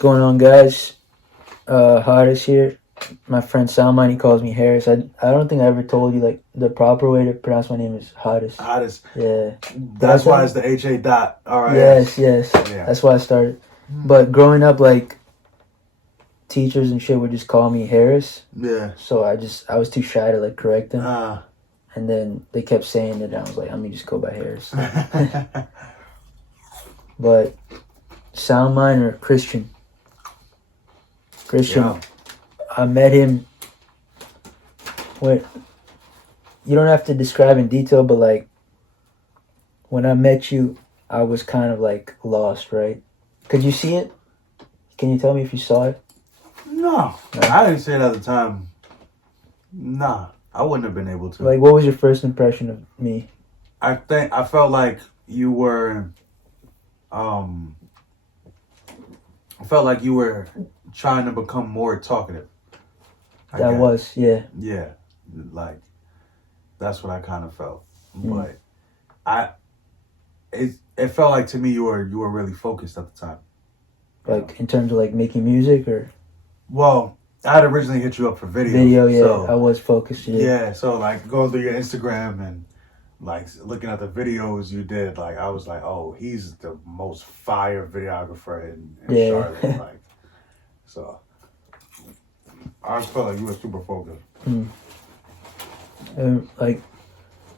going on, guys? Hottest here. My friend SoundMind, he calls me Harris. I don't think I ever told you like the proper way to pronounce my name is Hottest. Hottest. Yeah. That's why it's the HA dot. All right. Yes. Yeah. That's why I started. But growing up, like teachers and shit would just call me Harris. Yeah. So I was too shy to like correct them. Uh. And then they kept saying it, and I was like, let me just go by Harris. But SoundMind or Christian? Yeah. I met him when, you don't have to describe in detail, but like when I met you, I was kind of like lost, right? Could you see it? Can you tell me if you saw it? No. I didn't see it at the time. Nah, I wouldn't have been able to. Like, what was your first impression of me? I felt like you were, I felt like you were trying to become more talkative. Yeah. Yeah, like, that's what I kind of felt. Mm. But it felt like to me you were really focused at the time. Like, in terms of like making music or? Well, I had originally hit you up for videos. Video, yeah. So, I was focused, yeah. Yeah, so like going through your Instagram and like looking at the videos you did, like I was like, oh, he's the most fire videographer in Charlotte. Like, so I just felt like you were super focused. Like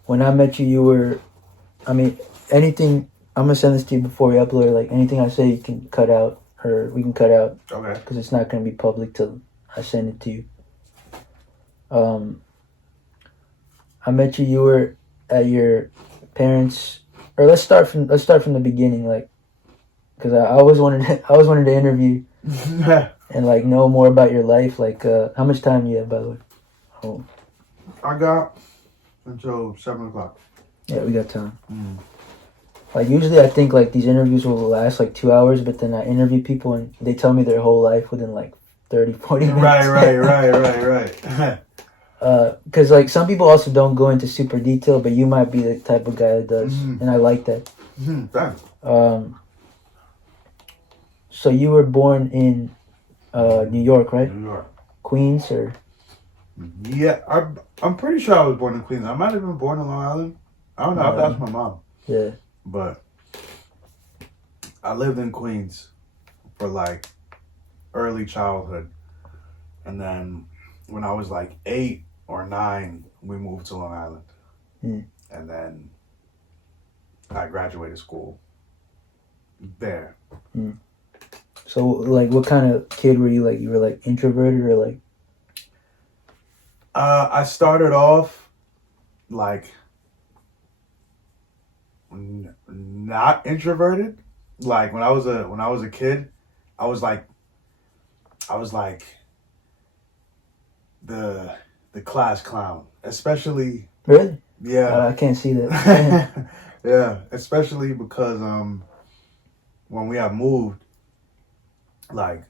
when I met you, you were, I mean, anything, I'm gonna send this to you before we upload it. Like anything I say, you can cut out, or we can cut out. Okay. Because it's not gonna be public till I send it to you. I met you. You were at your parents, or let's start from the beginning, like, because I always wanted to interview and like know more about your life. Like, how much time do you have, by the way? Oh. I got until 7:00. Yeah, we got time. Like usually, I think like these interviews will last like 2 hours, but then I interview people and they tell me their whole life within like 30, 40 minutes. Right. Because like some people also don't go into super detail, but you might be the type of guy that does, and I like that. Thanks. So you were born in New York, right? New York. Queens, or? Yeah, I'm pretty sure I was born in Queens. I might have been born in Long Island. I don't know. I have to ask my mom. Yeah. But I lived in Queens for like early childhood, and then when I was like 8 or 9, we moved to Long Island, and then I graduated school there. So like, what kind of kid were you? Like, you were like introverted or like? I started off like not introverted. Like when I was a kid, I was like the class clown, especially. Really? Yeah. I can't see that. Yeah, especially because when we had moved, like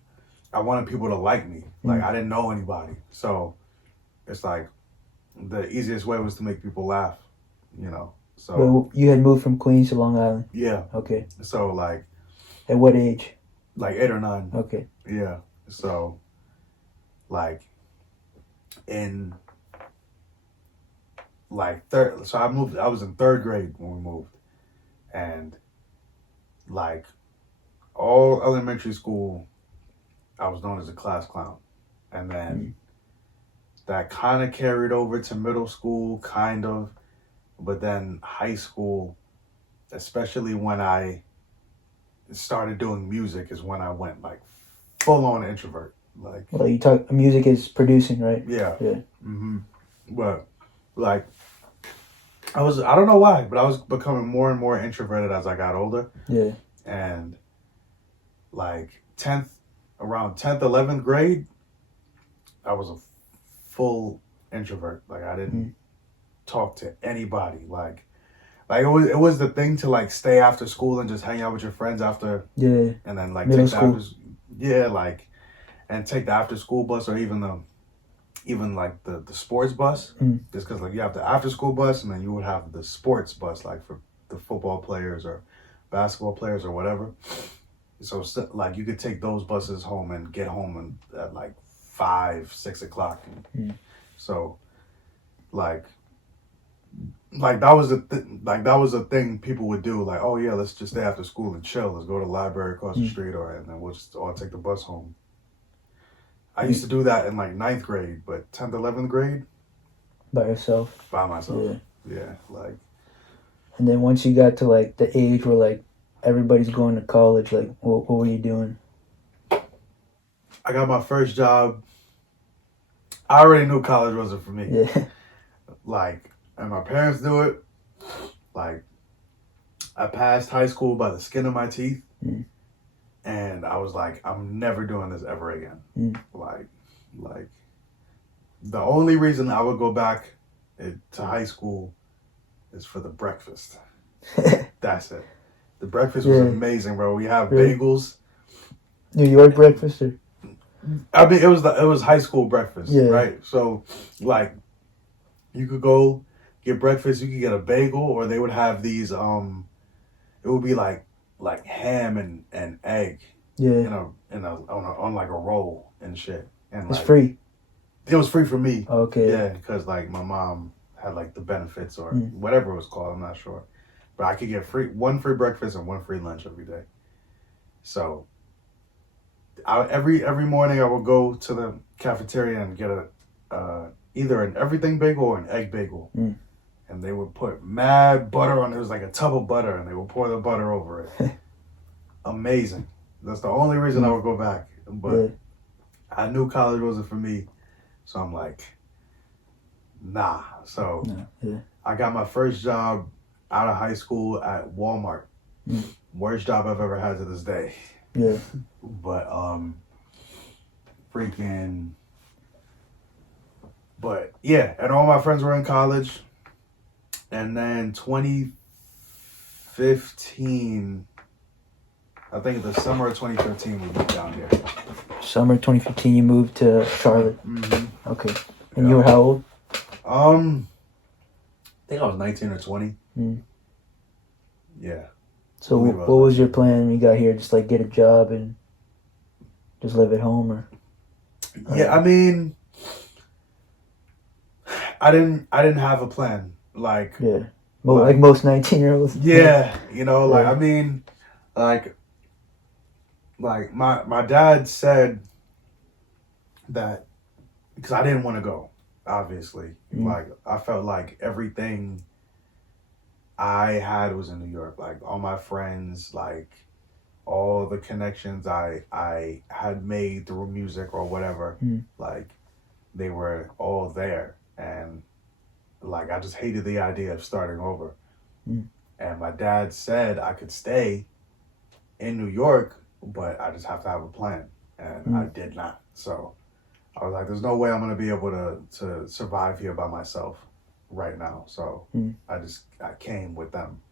I wanted people to like me. Like I didn't know anybody, so it's like the easiest way was to make people laugh, you know. So well, you had moved from Queens to Long Island. Yeah. Okay. So like. At what age? Like 8 or 9. Okay. Yeah. So like in like third. So I was in 3rd grade when we moved, and like all elementary school, I was known as a class clown, and then that kind of carried over to middle school, kind of, but then high school, especially when I started doing music, is when I went like full on introvert. Like, well, you talk music is producing, right? Yeah. But like I don't know why, but I was becoming more and more introverted as I got older. Yeah. And like around 10th, 11th grade, I was a full introvert. Like I didn't talk to anybody. Like it was the thing to like stay after school and just hang out with your friends after. Yeah. And then like middle take school. And take the after school bus, or even like the sports bus, just because like you have the after school bus, and then you would have the sports bus, like for the football players or basketball players or whatever. So like you could take those buses home and get home at like 5, 6 o'clock. So like that was that was a thing people would do. Like, oh yeah, let's just stay after school and chill. Let's go to the library across the street, and then we'll just all take the bus home. I used to do that in like 9th grade, but 10th, 11th grade, by yourself. by myself. Yeah, like. And then once you got to like the age where like everybody's going to college, like what were you doing? I got my first job. I already knew college wasn't for me. Yeah. Like, and my parents knew it. Like, I passed high school by the skin of my teeth. And I was like, I'm never doing this ever again. Like, the only reason I would go back to high school is for the breakfast. That's it. The breakfast was amazing, bro. We have bagels. New York breakfast? Or? I mean, it was high school breakfast, right? So, like, you could go get breakfast. You could get a bagel, or they would have these. It would be like ham and egg. Yeah. On like a roll and shit. And it's free. It was free for me. Okay. Yeah, because like my mom had like the benefits or whatever it was called. I'm not sure, but I could get one free breakfast and one free lunch every day. So every morning I would go to the cafeteria and get either an everything bagel or an egg bagel, and they would put mad butter on it. It was like a tub of butter, and they would pour the butter over it. Amazing. That's the only reason I would go back. But I knew college wasn't for me, so I'm like, nah. So I got my first job out of high school at Walmart. Worst job I've ever had to this day. Yeah. But but yeah, and all my friends were in college. And then 2015, I think the summer of 2015 we moved down here. Summer 2015 you moved to Charlotte. Okay. And you were how old? I think I was 19 or 20. Yeah. So what was your plan when you got here? Just like get a job and just live at home, or? Yeah, I mean, I didn't have a plan. Like like most 19-year-olds. Yeah, like I mean, like my dad said that because I didn't want to go. Obviously, like I felt like everything I had was in New York. Like all my friends, like all the connections I had made through music or whatever, like they were all there, and like I just hated the idea of starting over. And my dad said I could stay in New York, but I just have to have a plan, and I did not. So I was like, there's no way I'm gonna be able to survive here by myself right now. So I came with them,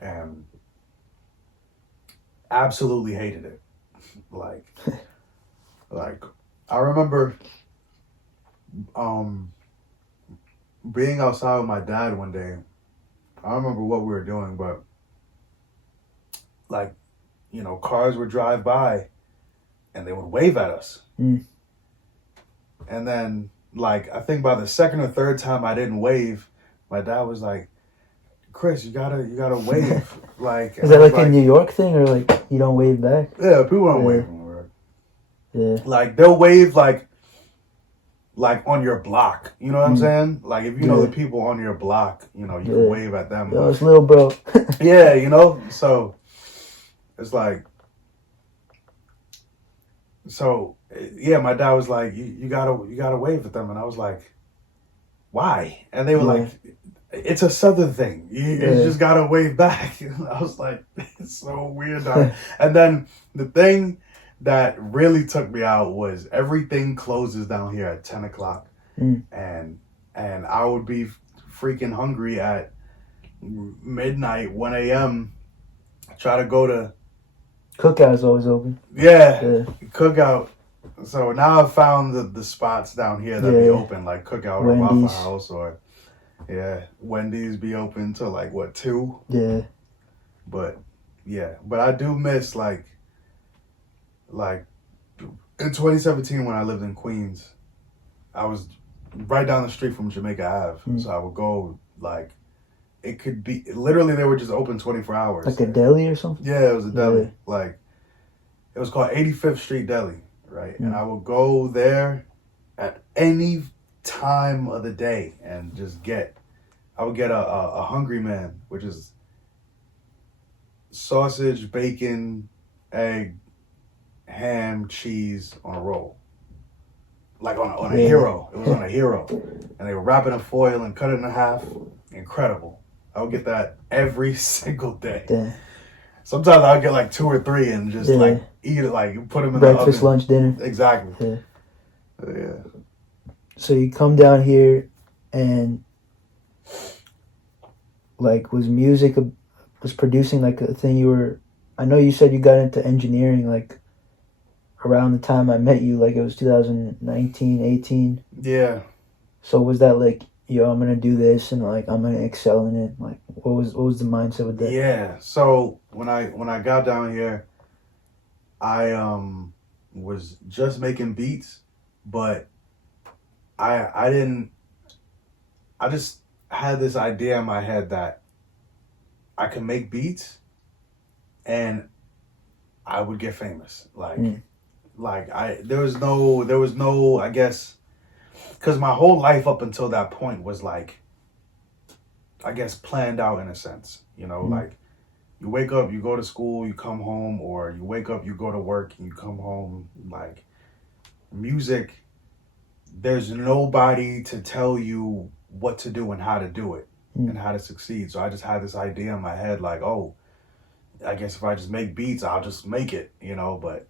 and absolutely hated it. Like I remember being outside with my dad one day. I don't remember what we were doing, but like, cars would drive by and they would wave at us. And then, like, I think by the second or third time I didn't wave, my dad was like, Chris, you gotta wave. Like, is that like a New York thing, or like you don't wave back? Yeah, people don't wave from work. Yeah. Like they'll wave like on your block. You know what I'm saying? Like if you know the people on your block, you can wave at them. Yo, it's little bro. Yeah, so it's like, my dad was like, you gotta wave at them, and I was like, why? And they were like, it's a Southern thing. You just gotta wave back. And I was like, it's so weird. And then the thing that really took me out was everything closes down here at 10 o'clock. And I would be freaking hungry at midnight, 1 a.m. Try to go to... Cookout's always open. Yeah, Cookout. So now I've found the spots down here that be open, like Cookout or Waffle House or... Yeah, Wendy's be open till like, 2? Yeah. But yeah. But I do miss like in 2017 when I lived in Queens, I was right down the street from Jamaica Ave. So I would go like it could be literally they were just open 24 hours. Like a deli or something? Yeah, it was a deli. Like it was called 85th Street Deli, right? And I would go there at any time of the day and just I would get a Hungry Man, which is sausage, bacon, egg, ham, cheese on a roll. Like on a hero. It was on a hero. And they would wrap it in foil and cut it in half. Incredible. I would get that every single day. Damn. Sometimes I would get like 2 or 3 and just like eat it, like put them in breakfast, the oven. lunch, dinner. Exactly. Yeah. So you come down here and like was producing like a thing you were, I know you said you got into engineering like around the time I met you, like it was 2019, 18. Yeah. So was that like, yo, I'm gonna do this and like I'm gonna excel in it? Like what was the mindset with that? Yeah. So when I got down here, I was just making beats, but I just had this idea in my head that I could make beats and I would get famous. There was no, I guess, because my whole life up until that point was like, I guess, planned out in a sense, like you wake up, you go to school, you come home, or you wake up, you go to work and you come home. Like music, there's nobody to tell you what to do and how to do it and how to succeed. So I just had this idea in my head like, oh, I guess if I just make beats, I'll just make it, but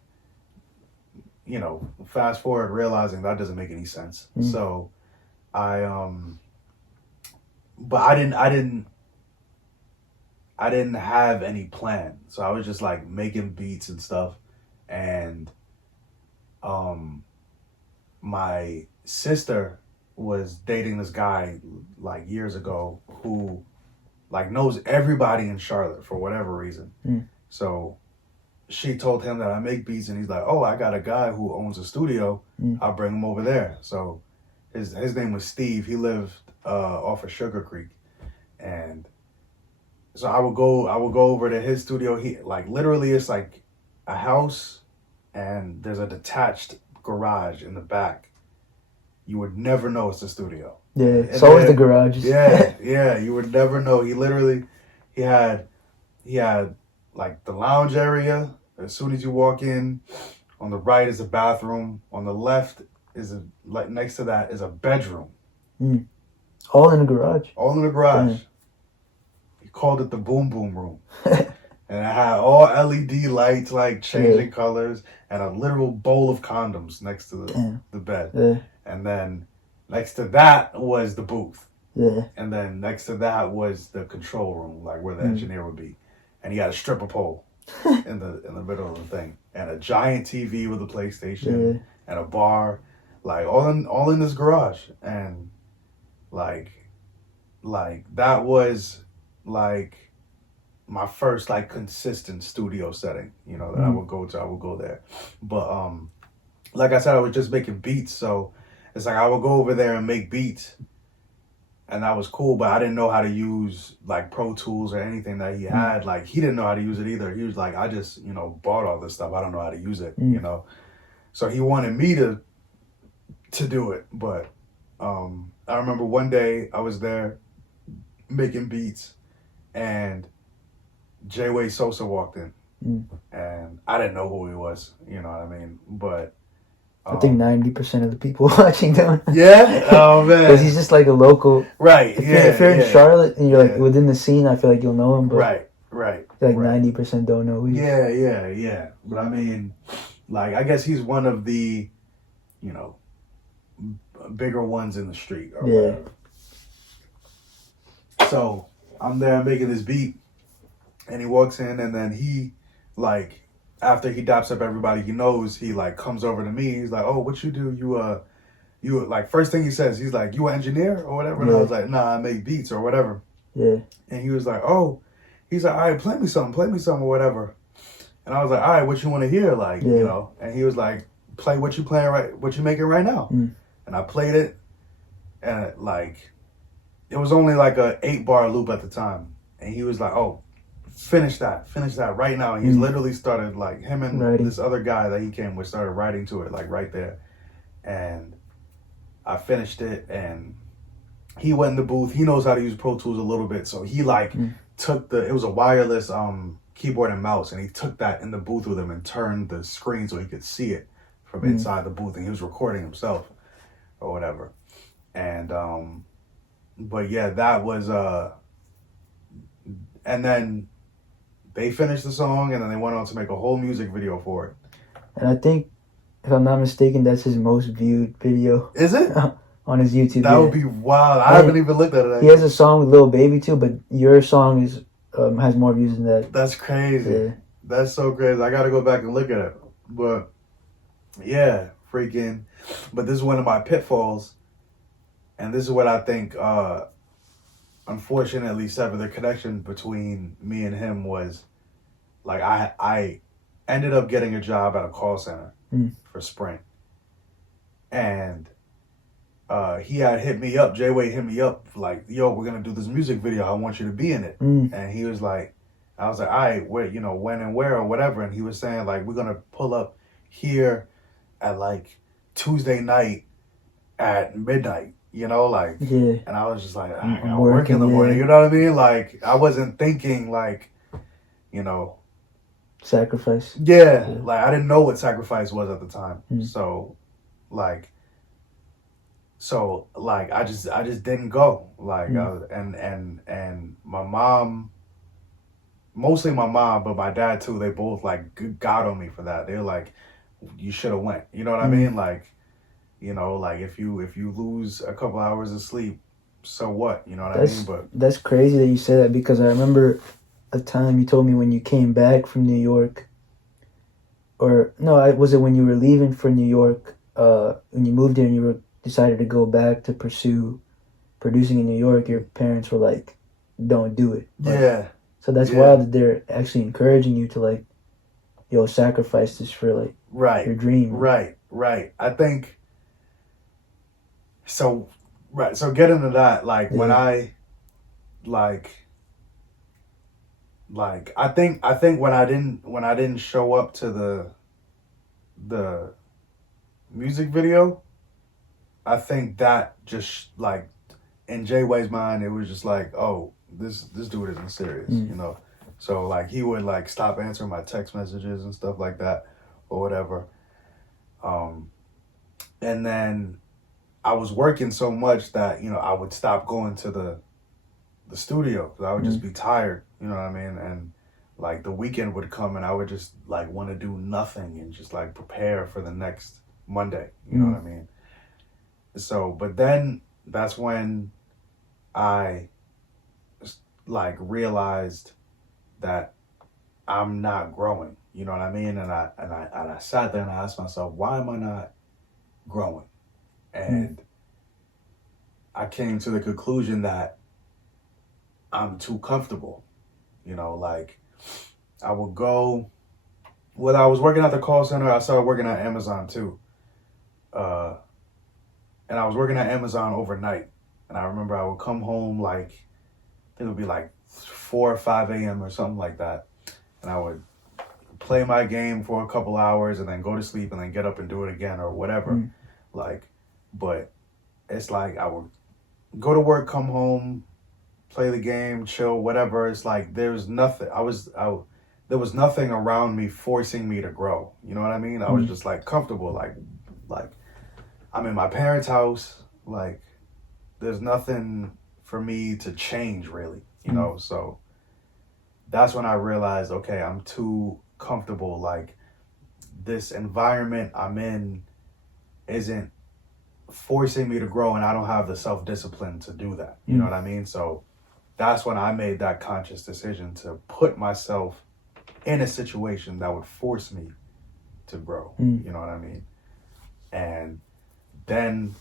fast forward realizing that doesn't make any sense. So but I didn't have any plan. So I was just like making beats and stuff. And my sister was dating this guy like years ago who like knows everybody in Charlotte for whatever reason. So she told him that I make beats and he's like, oh, I got a guy who owns a studio. I'll bring him over there. So his name was Steve. He lived off of Sugar Creek. And so I would go over to his studio. He like literally it's like a house and there's a detached garage in the back. You would never know it's a studio. Yeah, it's always the garages. Yeah, you would never know. He had like the lounge area. As soon as you walk in, on the right is a bathroom. On the left is next to that is a bedroom. All in the garage. All in the garage. He called it the boom boom room. And it had all LED lights, like changing colors, and a literal bowl of condoms next to the bed. Yeah. And then next to that was the booth. Yeah. And then next to that was the control room, like where the engineer would be. And he had a stripper pole in the middle of the thing. And a giant TV with a PlayStation and a bar. Like all in this garage. And like that was like my first like consistent studio setting, that I would go to. I would go there. But like I said, I was just making beats, so it's like I would go over there and make beats, and that was cool, but I didn't know how to use like Pro Tools or anything that he had. Like he didn't know how to use it either. He was like, I just, bought all this stuff. I don't know how to use it, So he wanted me to do it. But I remember one day I was there making beats and J-Way Sosa walked in and I didn't know who he was, you know what I mean? But I think 90% of the people watching don't. Yeah? Oh, man. Because he's just like a local. Right, If you're in Charlotte and you're like within the scene, I feel like you'll know him. But right. Like 90% don't know who he is. Yeah. But I mean, like, I guess he's one of the, bigger ones in the street or whatever. So I'm there making this beat and he walks in and then he, like, after he daps up everybody he knows, he like comes over to me. He's like, oh, what you do? You like, first thing he says, he's like, you an engineer or whatever? And I was like, nah, I make beats or whatever. Yeah. And he was like, oh, he's like, all right, play me something or whatever. And I was like, all right, what you want to hear? Like, you know, and he was like, play what you making right now. And I played it, and it was only like a 8-bar loop at the time. And he was like, oh, finish that right now. And he's literally started, like, him and this other guy that he came with started writing to it, like, right there. And I finished it, and he went in the booth. He knows how to use Pro Tools a little bit, so he took it was a wireless keyboard and mouse, and he took that in the booth with him and turned the screen so he could see it from inside the booth, and he was recording himself or whatever. And but yeah, that was and then they finished the song, and then they went on to make a whole music video for it. And I think, if I'm not mistaken, that's his most viewed video. Is it? On his YouTube. That would be wild. I haven't even looked at it. He has a song with Lil Baby too, but your song is has more views than that. That's crazy. Yeah. That's so crazy. I got to go back and look at it. But yeah, freaking. But this is one of my pitfalls, and this is what I think, unfortunately, severed the connection between me and him was, like, I ended up getting a job at a call center for Sprint, and he had hit me up. J-Way hit me up like, yo, we're gonna do this music video. I want you to be in it. And he was like, I was like, all right, where, you know, when and where or whatever. And he was saying like, we're gonna pull up here at like Tuesday night at midnight, you know, like, and I was just like, I work in the morning, you know what I mean? Like, I wasn't thinking like, you know, sacrifice. Yeah, like I didn't know what sacrifice was at the time. So I just didn't go. Like and my mom, mostly my mom, but my dad too, they both like got on me for that. They were like, you should have went. You know what I mean? Like, you know, like if you lose a couple hours of sleep, so what? You know what I mean? But that's crazy that you say that, because I remember a time you told me when you came back from New York, or no, was it when you were leaving for New York, when you moved here and you decided to go back to pursue producing in New York, your parents were like, don't do it. Like, yeah. So that's wild that they're actually encouraging you to like, yo, sacrifice this for like your dream. Right. I think so. Right. So get into that. Like when I I think when I didn't show up to the music video, I think that just like in J-Way's mind, it was just like, oh, this dude isn't serious, you know? So like he would like stop answering my text messages and stuff like that or whatever. And then I was working so much that, you know, I would stop going to the studio because I would just be tired, you know what I mean? And like the weekend would come and I would just like want to do nothing and just like prepare for the next Monday, you know what I mean? So, but then that's when I like realized that I'm not growing, you know what I mean? And I sat there and I asked myself, why am I not growing? And I came to the conclusion that I'm too comfortable, you know, like I would go, when I was working at the call center, I started working at Amazon too. And I was working at Amazon overnight. And I remember I would come home like, I think it would be like 4 or 5 a.m. or something like that. And I would play my game for a couple hours and then go to sleep and then get up and do it again or whatever. Like, but it's like I would go to work, come home, play the game, chill, whatever. It's like there's nothing. There was nothing around me forcing me to grow. You know what I mean? I was just like comfortable. Like I'm in my parents' house. Like there's nothing for me to change really. You know. So that's when I realized, okay, I'm too comfortable. Like this environment I'm in isn't forcing me to grow, and I don't have the self-discipline to do that. You know what I mean? So that's when I made that conscious decision to put myself in a situation that would force me to grow. You know what I mean? And then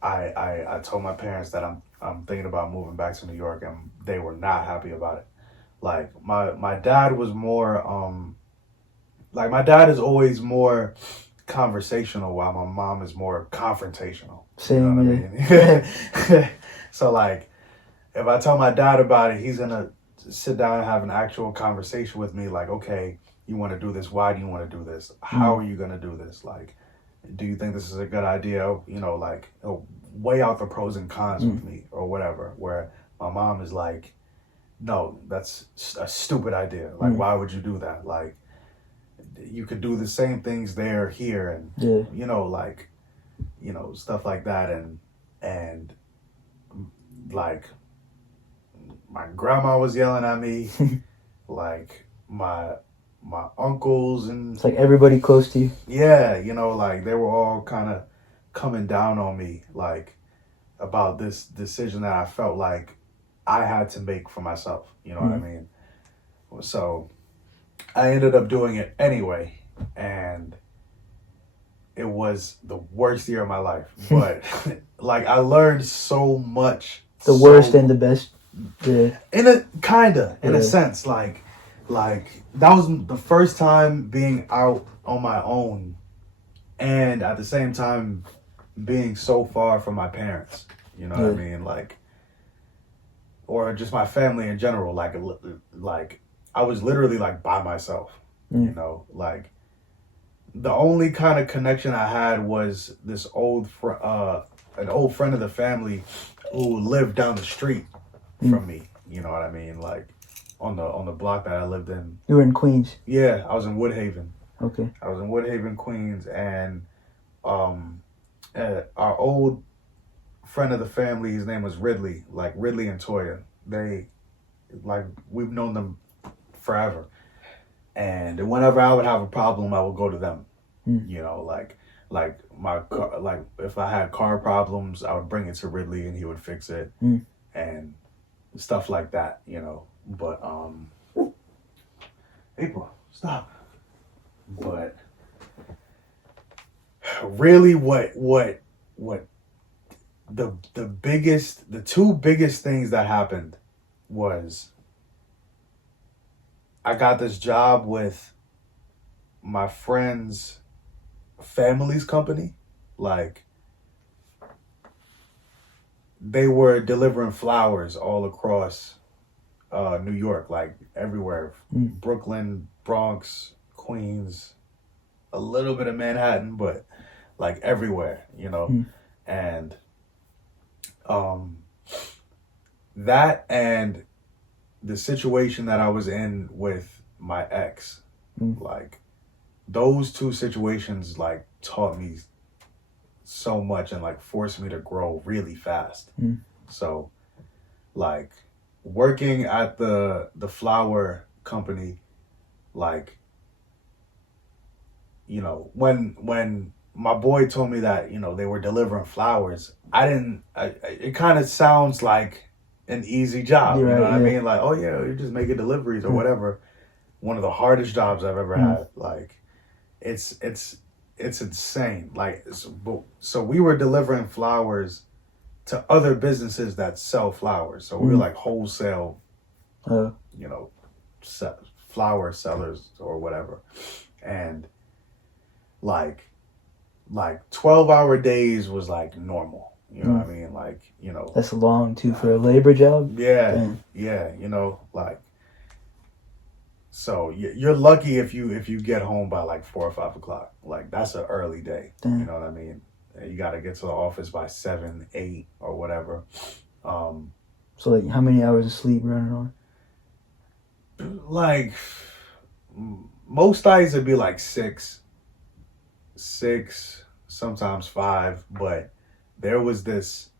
I told my parents that I'm thinking about moving back to New York, and they were not happy about it. Like my dad was more like my dad is always more conversational while my mom is more confrontational. Same, you know what I mean? So like if I tell my dad about it, he's gonna sit down and have an actual conversation with me, like, okay, you want to do this, why do you want to do this, how are you gonna do this, like, do you think this is a good idea, you know, like, weigh out the pros and cons with me or whatever. Where my mom is like, no, that's a stupid idea, like, why would you do that, like, you could do the same things there, here, and you know, like, you know, stuff like that. And like my grandma was yelling at me, like my uncles, and it's like everybody close to you. Yeah, you know, like they were all kind of coming down on me, like about this decision that I felt like I had to make for myself. You know what I mean? So I ended up doing it anyway, and it was the worst year of my life. But like I learned so much. The worst and the best. Yeah. In a sense, like that was the first time being out on my own, and at the same time being so far from my parents. You know what I mean? Like, or just my family in general. Like I was literally like by myself. You know, like the only kind of connection I had was this an old friend of the family who lived down the street from me. You know what I mean? Like on the block that I lived in. You were in Queens? Yeah, I was in Woodhaven. Okay. I was in Woodhaven, Queens, and our old friend of the family, his name was Ridley, like Ridley and Toya. We've known them forever. And whenever I would have a problem, I would go to them. You know, like my car, like if I had car problems, I would bring it to Ridley and he would fix it, and stuff like that. You know, but April, stop. But really, what the two biggest things that happened was I got this job with my friend's family's company. Like they were delivering flowers all across New York, like everywhere. Brooklyn, Bronx, Queens, a little bit of Manhattan, but like everywhere, you know. And that and the situation that I was in with my ex, like those two situations like taught me so much and like forced me to grow really fast. So like working at the flower company, like, you know, when my boy told me that, you know, they were delivering flowers, it kind of sounds like an easy job. You know what I mean? Like, oh yeah, you're just making deliveries or whatever. One of the hardest jobs I've ever had. Like it's insane. Like, so we were delivering flowers to other businesses that sell flowers. So we were like wholesale, you know, flower sellers or whatever. And like 12-hour days was like normal. You know what I mean? Like, you know. That's long too for a labor job. Yeah. Damn. Yeah. You know, like, so you're lucky if you get home by like 4 or 5 o'clock. Like that's an early day. Damn. You know what I mean? You got to get to the office by 7, 8 or whatever. So like how many hours of sleep running on? Like most nights it'd be like 6, sometimes 5. But there was this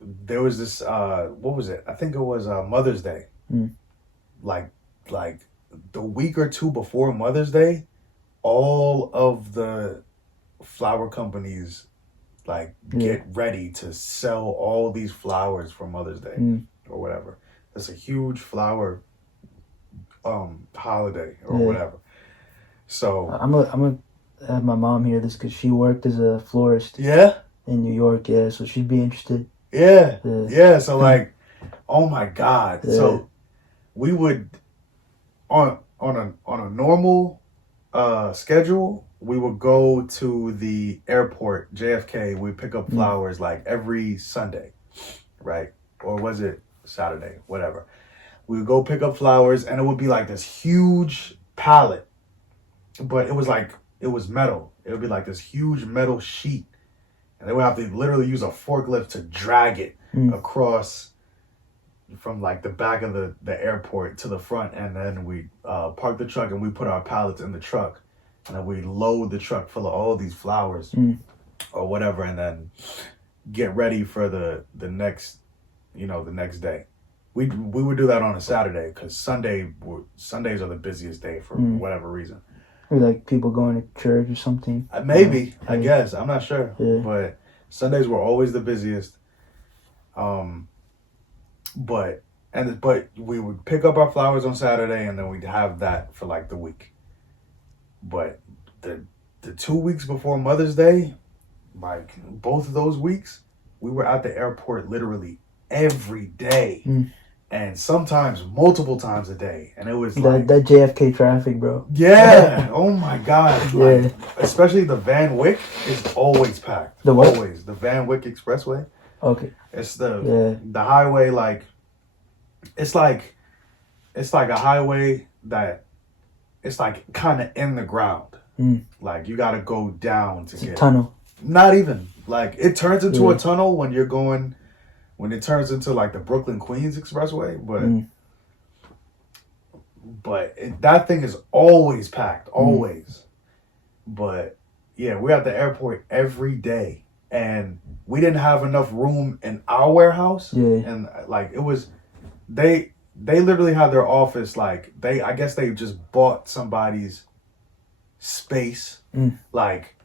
what was it? I think it was Mother's Day. Like the week or two before Mother's Day, all of the flower companies like get ready to sell all these flowers for Mother's Day or whatever. It's a huge flower holiday or whatever. So I'm gonna have my mom hear this because she worked as a florist. Yeah. In New York, yeah. So she'd be interested. Yeah. So like Oh my God. Yeah. So we would on a normal schedule, we would go to the airport, JFK. We pick up flowers like every Sunday, right? Or was it Saturday? Whatever. We would go pick up flowers, and it would be like this huge pallet, but it was metal. It would be like this huge metal sheet, and they would have to literally use a forklift to drag it across from like the back of the airport to the front, and then we park the truck and we put our pallets in the truck, and then we load the truck full of all these flowers or whatever, and then get ready for the next day. We would do that on a Saturday because Sundays are the busiest day for whatever reason. Or like people going to church or something. Maybe, I guess. I'm not sure. Yeah. But Sundays were always the busiest. But we would pick up our flowers on Saturday, and then we'd have that for like the week. But the 2 weeks before Mother's Day, like both of those weeks, we were at the airport literally every day. And sometimes multiple times a day. And it was like that JFK traffic, bro. Yeah. Oh my God. Yeah. Like, especially the Van Wyck is always packed. The what? Always. The Van Wyck Expressway. Okay. It's the highway, like it's like a highway that it's like kind of in the ground. Like you got to go down to it's get a tunnel. Not even. Like it turns into a tunnel when it turns into like the Brooklyn Queens Expressway, but that thing is always packed, always. But yeah, we're at the airport every day, and we didn't have enough room in our warehouse. And like it was, they literally had their office like I guess they just bought somebody's space. Like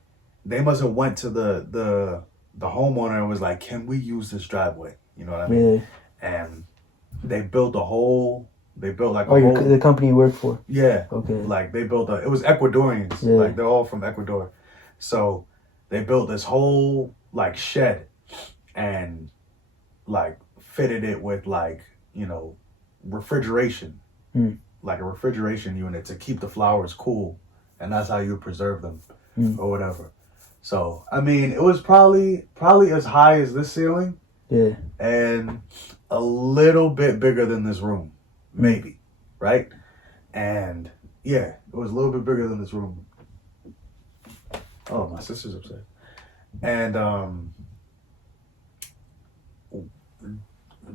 they must have went to the homeowner and was like, "Can we use this driveway?" You know what I mean? And they built the company you work for? Yeah. Okay. Like they built it was Ecuadorians. Like they're all from Ecuador. So they built this whole like shed and like fitted it with like, refrigeration. Like a refrigeration unit to keep the flowers cool. And that's how you preserve them or whatever. So, I mean, it was probably as high as this ceiling. Yeah. And a little bit bigger than this room. Maybe. Right? And yeah, it was a little bit bigger than this room. Oh, my sister's upset. And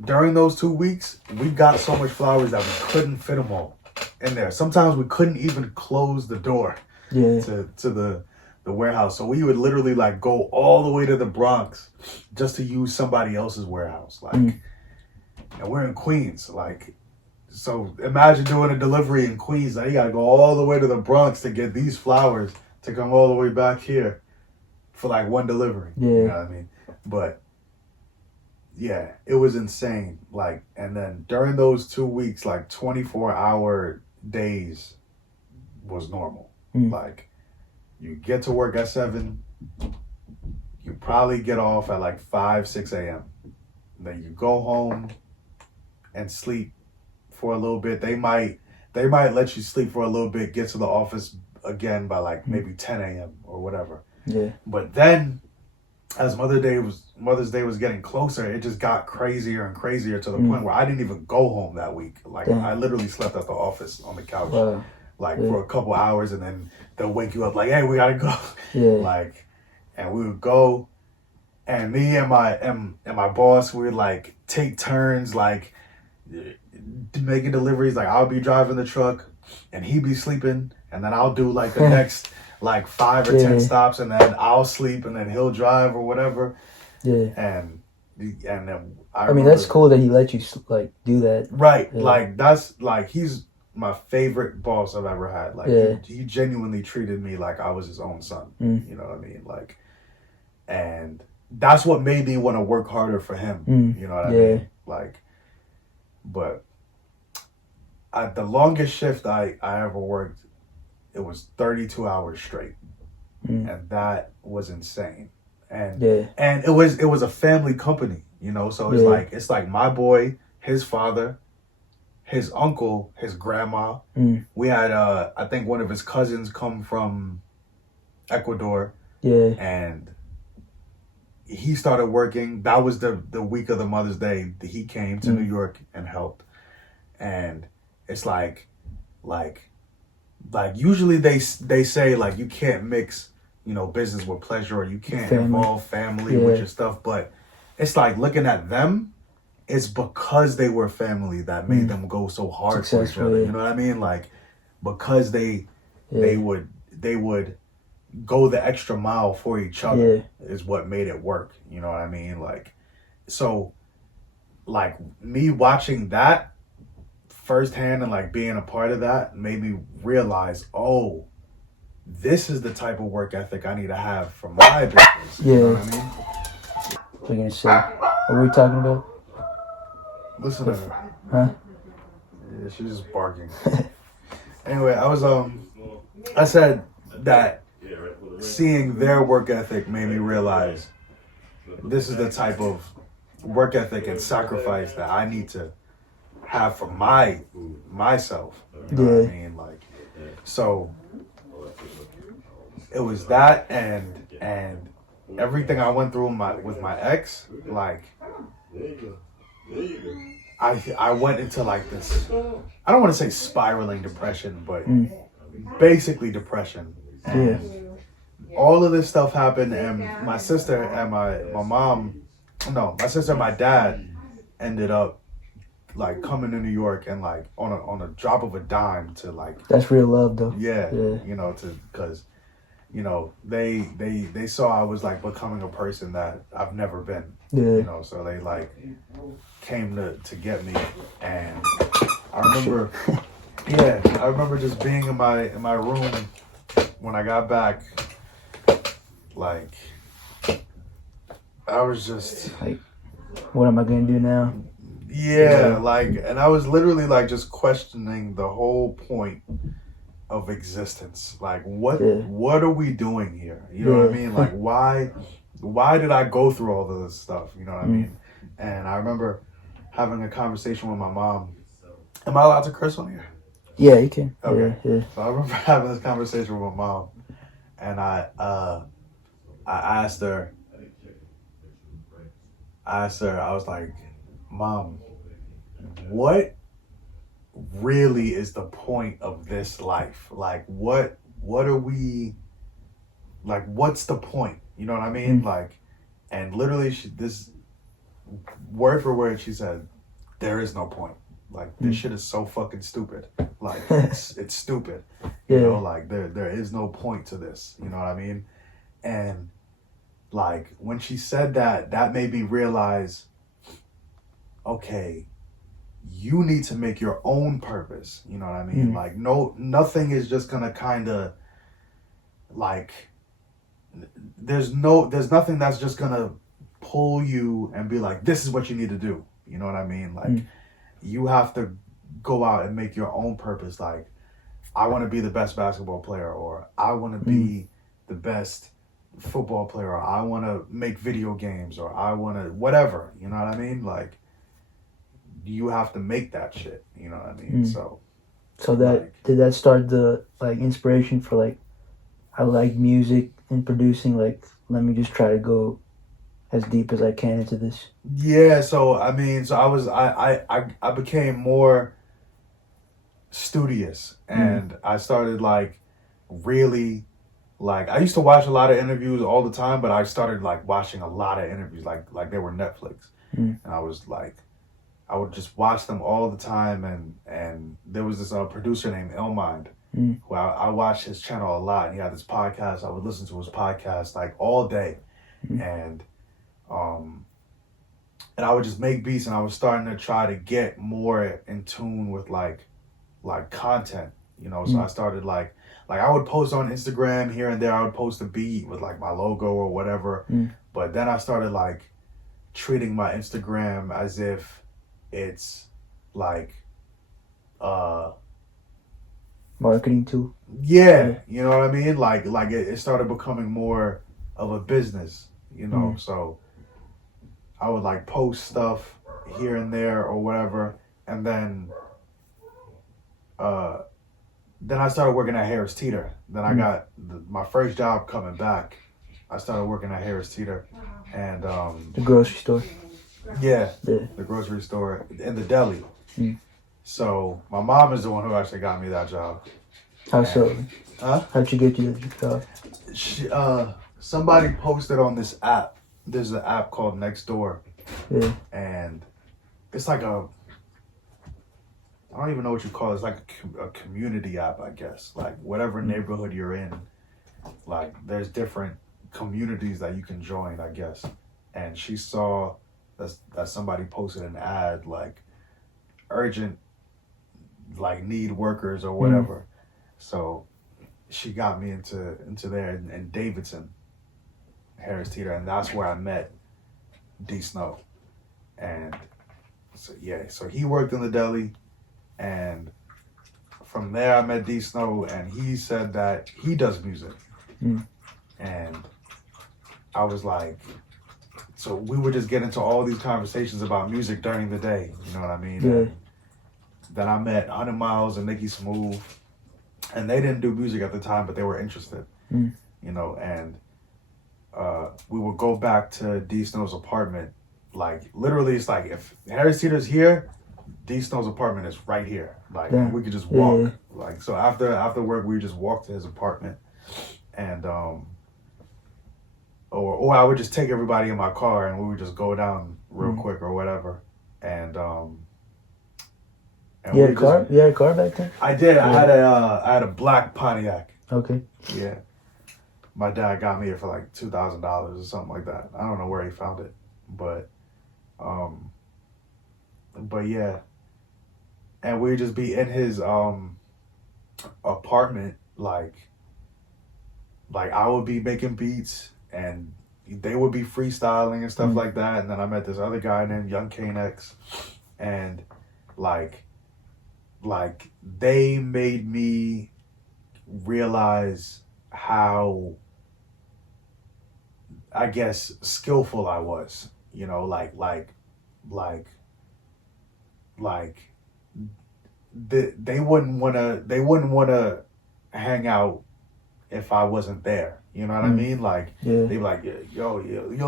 during those 2 weeks, we got so much flowers that we couldn't fit them all in there. Sometimes we couldn't even close the door to the warehouse. So we would literally like go all the way to the Bronx just to use somebody else's warehouse. Like, and we're in Queens. Like, so imagine doing a delivery in Queens. Now you gotta go all the way to the Bronx to get these flowers to come all the way back here for like one delivery. Yeah. You know what I mean? But yeah, it was insane. Like, and then during those 2 weeks, like 24-hour days was normal. Like, you get to work at 7, you probably get off at like 5, 6 a.m. Then you go home and sleep for a little bit. They might let you sleep for a little bit, get to the office again by like maybe 10 a.m. or whatever. Yeah. But then as Mother's Day was getting closer, it just got crazier and crazier to the point where I didn't even go home that week. Like I literally slept at the office on the couch. Wow. Like for a couple hours, and then they'll wake you up like, "Hey, we gotta go." Yeah. Like, and we would go, and me and my boss, we would like take turns like making deliveries. Like I'll be driving the truck, and he'd be sleeping, and then I'll do like the next like 5 or 10 stops, and then I'll sleep, and then he'll drive or whatever. Yeah. And then I mean, that's cool that he let you like do that. Right. Yeah. Like that's like he's my favorite boss I've ever had. Like he genuinely treated me like I was his own son. You know what I mean? Like, and that's what made me want to work harder for him. You know what I mean? Like, but the longest shift I ever worked, it was 32 hours straight. And that was insane. And and it was a family company, so it's like my boy, his father, his uncle, his grandma. We had I think one of his cousins come from Ecuador. Yeah. And he started working. That was the week of the Mother's Day. He came to New York and helped. And it's like usually they say like you can't mix, you know, business with pleasure, or you can't involve family with your stuff. But it's like looking at them, it's because they were family that made them go so hard for each other. You know what I mean? Like because they would go the extra mile for each other is what made it work. You know what I mean? Like, so like me watching that firsthand and like being a part of that made me realize, oh, this is the type of work ethic I need to have for my business. You know what I mean? What are you gonna say? What were we talking about? Listen to her. Huh? Yeah, she's just barking. Anyway, I said that seeing their work ethic made me realize this is the type of work ethic and sacrifice that I need to have for myself. You know what I mean? Like, so it was that and everything I went through with my ex. Like, I went into like this, I don't want to say spiraling depression, but basically depression. All of this stuff happened, and my sister and my sister and my dad ended up like coming to New York and like on a drop of a dime to like. That's real love, though. Yeah. You know, because you know they saw I was like becoming a person that I've never been. You know, so they like came to get me, and I remember, I remember just being in my room when I got back. Like, I was just like, what am I gonna do now? Yeah, like, and I was literally like just questioning the whole point of existence. Like, what are we doing here? You know what I mean? Like, why did I go through all of this stuff? You know what I mean? And I remember having a conversation with my mom. Am I allowed to curse on here? Yeah, you can. Okay. Yeah. So I remember having this conversation with my mom, and I asked her, I was like, Mom, what really is the point of this life? Like, what are we, like, what's the point? You know what I mean? Like, and literally this word for word, she said, there is no point. Like, this shit is so fucking stupid. Like, it's stupid. You know, like, there is no point to this. You know what I mean? And like, when she said that made me realize, okay, you need to make your own purpose. You know what I mean? Like, nothing is just gonna kind of like, there's nothing that's just gonna pull you and be like, this is what you need to do. You know what I mean? Like, you have to go out and make your own purpose. Like, I want to be the best basketball player, or I want to be the best football player, or I want to make video games, or I want to whatever. You know what I mean? Like, you have to make that shit. You know what I mean? So that like, did that start the like inspiration for like, I like music and producing, like, let me just try to go as deep as I can into this? Yeah, so I mean, I became more studious, and I started like really, like, I used to watch a lot of interviews all the time, but I started like watching a lot of interviews like they were Netflix, and I was like, I would just watch them all the time, and there was this producer named SoundMind, who I watched his channel a lot, and he had this podcast. I would listen to his podcast like all day, and I would just make beats, and I was starting to try to get more in tune with like content, you know. So I started like I would post on Instagram here and there. I would post a beat with like my logo or whatever, but then I started like treating my Instagram as if it's like marketing tool. Yeah, you know what I mean? Like it started becoming more of a business, you know. So I would like post stuff here and there or whatever, and then I started working at Harris Teeter. Then I got my first job coming back. I started working at Harris Teeter, and the grocery store. Yeah, the grocery store in the deli. So my mom is the one who actually got me that job. How so? Huh? How'd you get you that job? Somebody posted on this app. There's an app called Nextdoor. Yeah. And it's like I don't even know what you call it. It's like a community app, I guess. Like whatever neighborhood you're in, like there's different communities that you can join, I guess. And she saw that somebody posted an ad like urgent, like need workers or whatever. So she got me into there in Davidson, Harris Teeter, and that's where I met D Snow. And so he worked in the deli, and from there I met D Snow, and he said that he does music. And I was like, so we would just get into all these conversations about music during the day, you know what I mean? Yeah. Then I met 100 Miles and Nicky Smooth, and they didn't do music at the time, but they were interested, you know, and we would go back to D Snow's apartment. Like, literally, it's like, if Harris Teeter's here, D Snow's apartment is right here. Like, we could just walk. Yeah. Like, so after work, we would just walk to his apartment, and or I would just take everybody in my car, and we would just go down real quick or whatever, and you had a car? You had a car back then? I did. Yeah. I had a black Pontiac. Okay. Yeah. My dad got me it for like $2,000 or something like that. I don't know where he found it, but yeah. And we'd just be in his apartment, like I would be making beats and they would be freestyling and stuff like that. And then I met this other guy named Young K-Nex, and like they made me realize how, I guess, skillful I was, you know, they wouldn't want to hang out if I wasn't there. You know what I mean? Like, they'd be like, yo,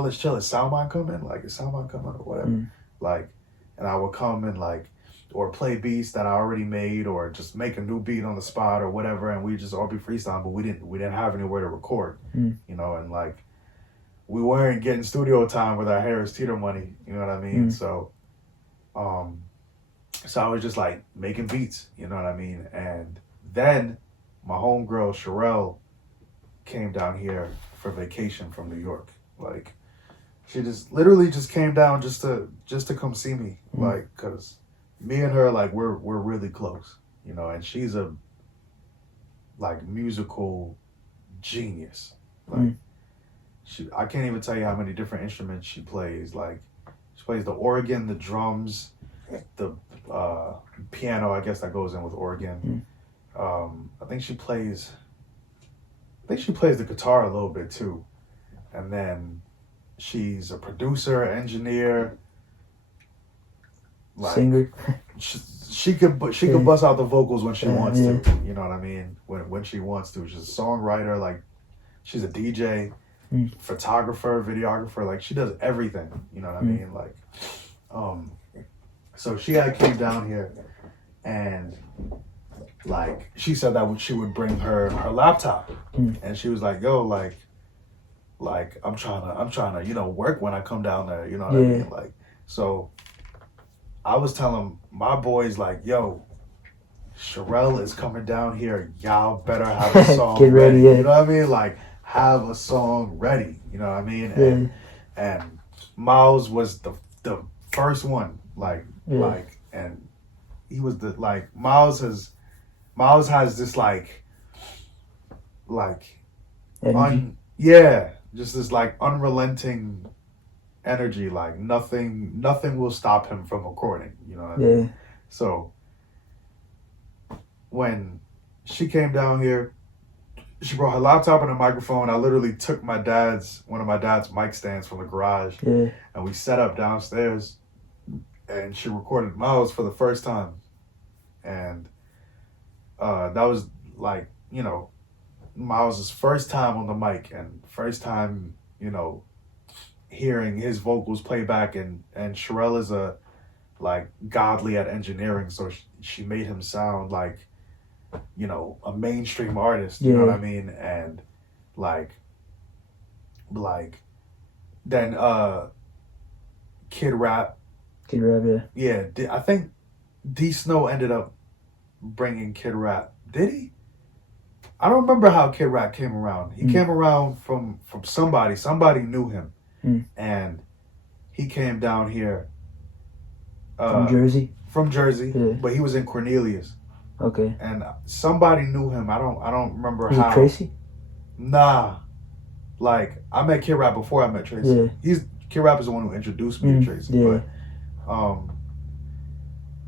let's chill. Is SoundMind coming? Like, is SoundMind coming or whatever? Like, and I would come and like, or play beats that I already made, or just make a new beat on the spot or whatever, and we just all be freestyling, but we didn't have anywhere to record, you know, and like, we weren't getting studio time with our Harris Teeter money, you know what I mean? So I was just like making beats, you know what I mean? And then my homegirl Sherelle came down here for vacation from New York. Like, she just literally just came down just to come see me, like, cause me and her, like, we're really close, you know, and she's a like musical genius. Like, I can't even tell you how many different instruments she plays. Like, she plays the organ, the drums, the piano, I guess that goes in with organ. I think she plays the guitar a little bit too. And then she's a producer, engineer, like, singer. She could bust out the vocals when she wants to. You know what I mean? When she wants to. She's a songwriter. Like, she's a DJ, photographer, videographer. Like, she does everything. You know what I mean? Like, so she came down here, and like, she said that she would bring her laptop, and she was like, yo, like I'm trying to, you know, work when I come down there. You know what I mean? Like, so I was telling my boys, like, yo, Sherelle is coming down here. Y'all better have a song Get ready. You know what I mean? Like, have a song ready. You know what I mean? And Miles was the first one. Like, and he was Miles has this like just this like unrelenting energy. Like, nothing will stop him from recording, you know what I mean? So when she came down here, she brought her laptop and a microphone. I literally took one of my dad's mic stands from the garage, and we set up downstairs, and she recorded Miles for the first time, and that was like, you know, Miles's first time on the mic and first time, you know, hearing his vocals play back, and Sherelle is a like godly at engineering, so she made him sound like, you know, a mainstream artist, you know what I mean? And like then Kid Rap, yeah, I think D Snow ended up bringing Kid Rap. Did he? I don't remember how Kid Rap came around. He came around from somebody. Somebody knew him, and he came down here. From Jersey. From Jersey, but he was in Cornelius. Okay. And somebody knew him. I don't remember was how. It Tracy? Nah, like I met Kid Rap before I met Tracy. Yeah. Kid Rap is the one who introduced me to Tracy. Yeah.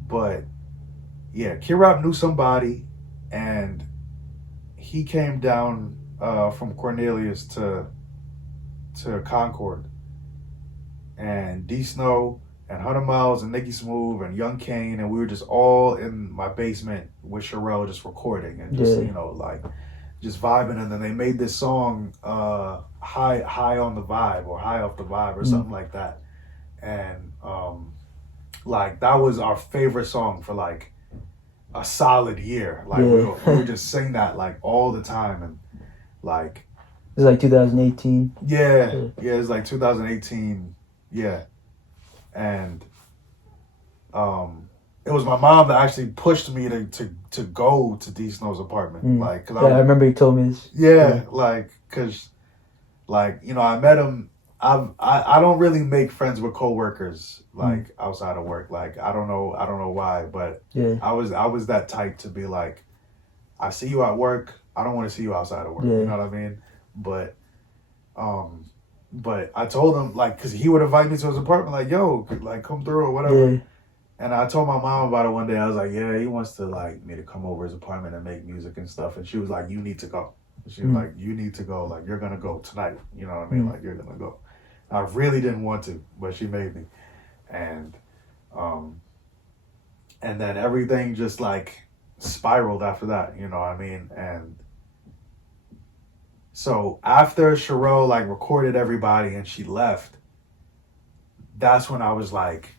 But yeah, Kid Rap knew somebody, and he came down from Cornelius to Concord, and D Snow and Hunter Miles and Nicky Smooth and Young Kane, and we were just all in my basement with Sherelle just recording and just you know, like just vibing. And then they made this song high on the vibe or high off the vibe or something like that, and like that was our favorite song for like a solid year. Like we would just sing that like all the time, and like it was like 2018. Yeah, it was like 2018. Yeah, and it was my mom that actually pushed me to go to D Snow's apartment. Like, cause I remember you told me this. Yeah, like, cause, like, you know, I met him. I don't really make friends with coworkers like outside of work. Like, I don't know why, but I was that type to be like, I see you at work, I don't want to see you outside of work. You know what I mean? But I told him, like, cause he would invite me to his apartment, like, yo, like come through or whatever. And I told my mom about it one day. I was like, yeah, he wants to like me to come over his apartment and make music and stuff. And she was like, you need to go. She was like, you need to go. Like, you're gonna go tonight. You know what I mean? Like, you're gonna go. I really didn't want to, but she made me. And then everything just like spiraled after that, you know what I mean? And so after Sherelle like recorded everybody and she left, that's when I was like,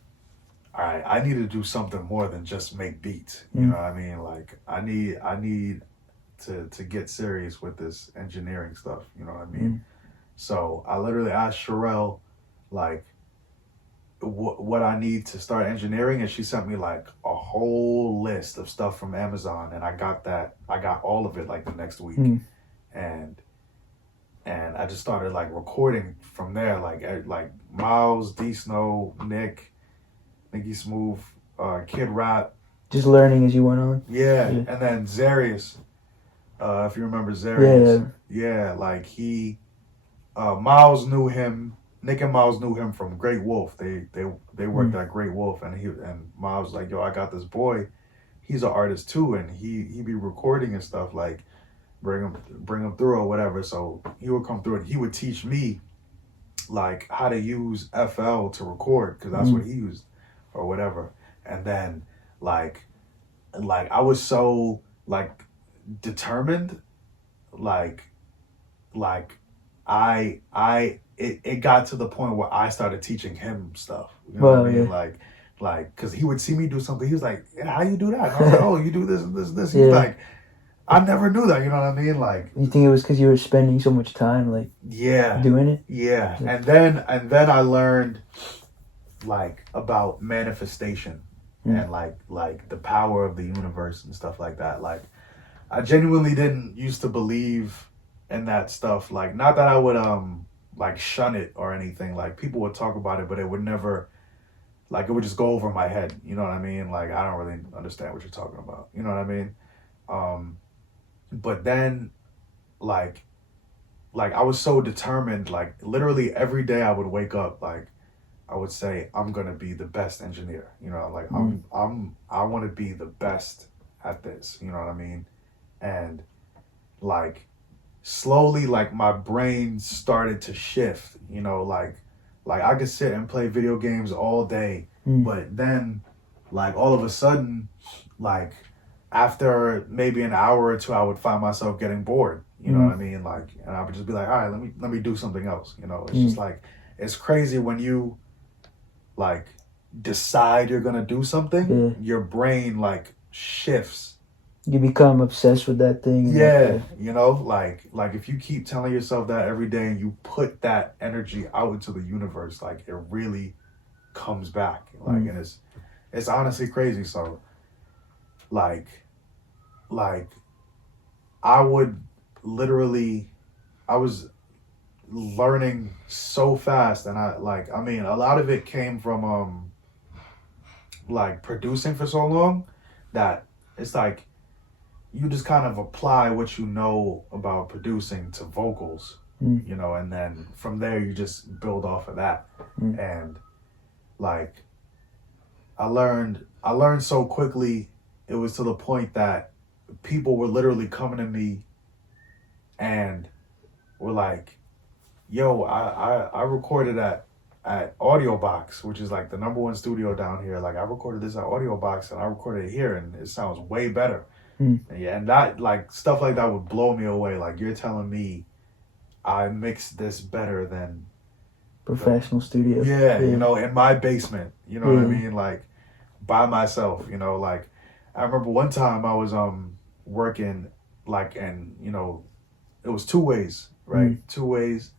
all right, I need to do something more than just make beats. You know what I mean? Like I need to get serious with this engineering stuff, you know what I mean? So I literally asked Sherelle, like, what I need to start engineering, and she sent me like a whole list of stuff from Amazon, and I got all of it like the next week, and I just started like recording from there, like Miles, D Snow, Nicky Smooth, Kid Rap, just learning as you went on. And then Zarius, if you remember Zarius, like he. Miles knew him. Nick and Miles knew him from Great Wolf. They worked at Great Wolf, and Miles was like, yo, I got this boy. He's an artist too, and he be recording and stuff. Like, bring him through or whatever. So he would come through and he would teach me like how to use FL to record, because that's what he used or whatever. And then like I was so like determined, like. It got to the point where I started teaching him stuff. You know what I mean? Like, cause he would see me do something. He was like, how you do that? And I was like, oh, you do this and this and this. He's like, I never knew that. You know what I mean? Like, you think it was cause you were spending so much time like doing it? Yeah. And then I learned like about manifestation and like the power of the universe and stuff like that. Like, I genuinely didn't used to believe and that stuff, like, not that I would like shun it or anything. Like, people would talk about it, but it would never, like, it would just go over my head. You know what I mean? Like, I don't really understand what you're talking about. You know what I mean? But then, like I was so determined. Like, literally every day I would wake up, like, I would say, I'm gonna be the best engineer. You know, like I want to be the best at this. You know what I mean? And like. Slowly, like, my brain started to shift, you know, like I could sit and play video games all day But then, like, all of a sudden, like, after maybe an hour or two, I would find myself getting bored. You know what I mean? Like, and I would just be like, all right, let me do something else. You know, it's just like, it's crazy when you, like, decide you're gonna do something, your brain, like, shifts. You become obsessed with that thing. Yeah, you know, like if you keep telling yourself that every day and you put that energy out into the universe, like, it really comes back. Like, and it's honestly crazy. So, like I would literally, I was learning so fast, and I mean, a lot of it came from like producing for so long that it's like you just kind of apply what you know about producing to vocals, you know, and then from there you just build off of that. And like I learned so quickly, it was to the point that people were literally coming to me and were like, yo, I recorded at Audio Box, which is like the #1 studio down here. Like, I recorded this at Audio Box and I recorded it here and it sounds way better. And that, like, stuff like that would blow me away. Like, you're telling me I mixed this better than professional studio. Yeah, you know, in my basement, you know what I mean? Like, by myself, you know. Like, I remember one time I was working, like, and, you know, it was Two Ways, right? Two Ways.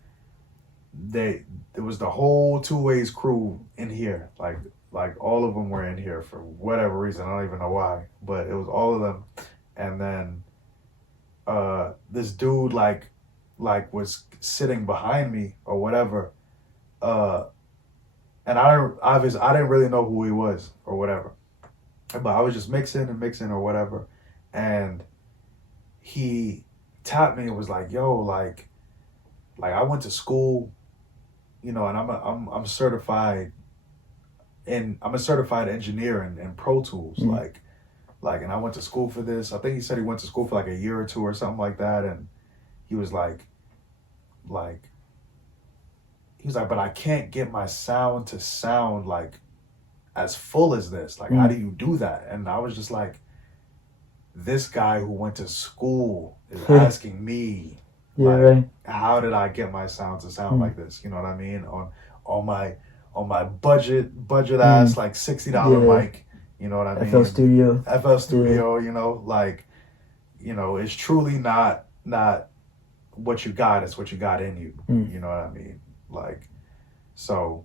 It was the whole Two Ways crew in here. Like all of them were in here for whatever reason. I don't even know why, but it was all of them. And then this dude like was sitting behind me or whatever. And I didn't really know who he was or whatever. But I was just mixing or whatever. And he tapped me and was like, yo, like I went to school, you know, and I'm certified I'm a certified engineer in Pro Tools. Like, and I went to school for this. I think he said he went to school for like a year or two or something like that. And he was like, but I can't get my sound to sound like as full as this. Like, how do you do that? And I was just like, this guy who went to school is asking me, how did I get my sound to sound like this? You know what I mean? On my budget ass, like $60 mic, you know what I mean? FL Studio, you know, like, you know, it's truly not what you got, it's what you got in you. You know what I mean? Like, so,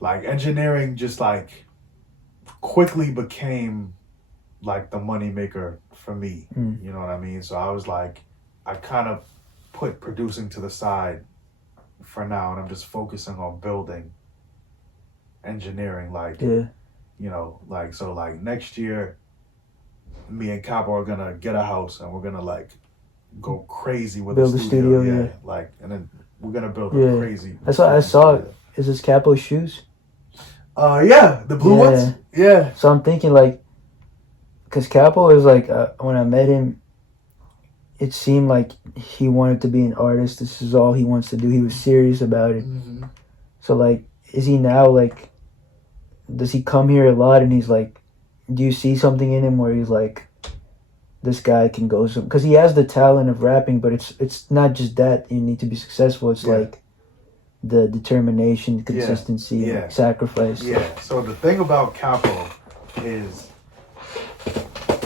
like, engineering just like quickly became like the money maker for me. You know what I mean? So I was like, I kind of put producing to the side for now, and I'm just focusing on building engineering. Like, you know, like, so like next year, me and Capo are gonna get a house and we're gonna like go crazy with build the studio. Like, and then we're gonna build a crazy. That's what I saw. Is this Capo's shoes? Yeah, the blue ones. Yeah. So I'm thinking like, cause Capo is like when I met him, it seemed like he wanted to be an artist. This is all he wants to do. He was serious about it. So like, is he now like? Does he come here a lot? And he's like, do you see something in him where he's like, this guy can go some? Because he has the talent of rapping, but it's not just that you need to be successful. It's like the determination, consistency, sacrifice. Yeah. So the thing about Capo is,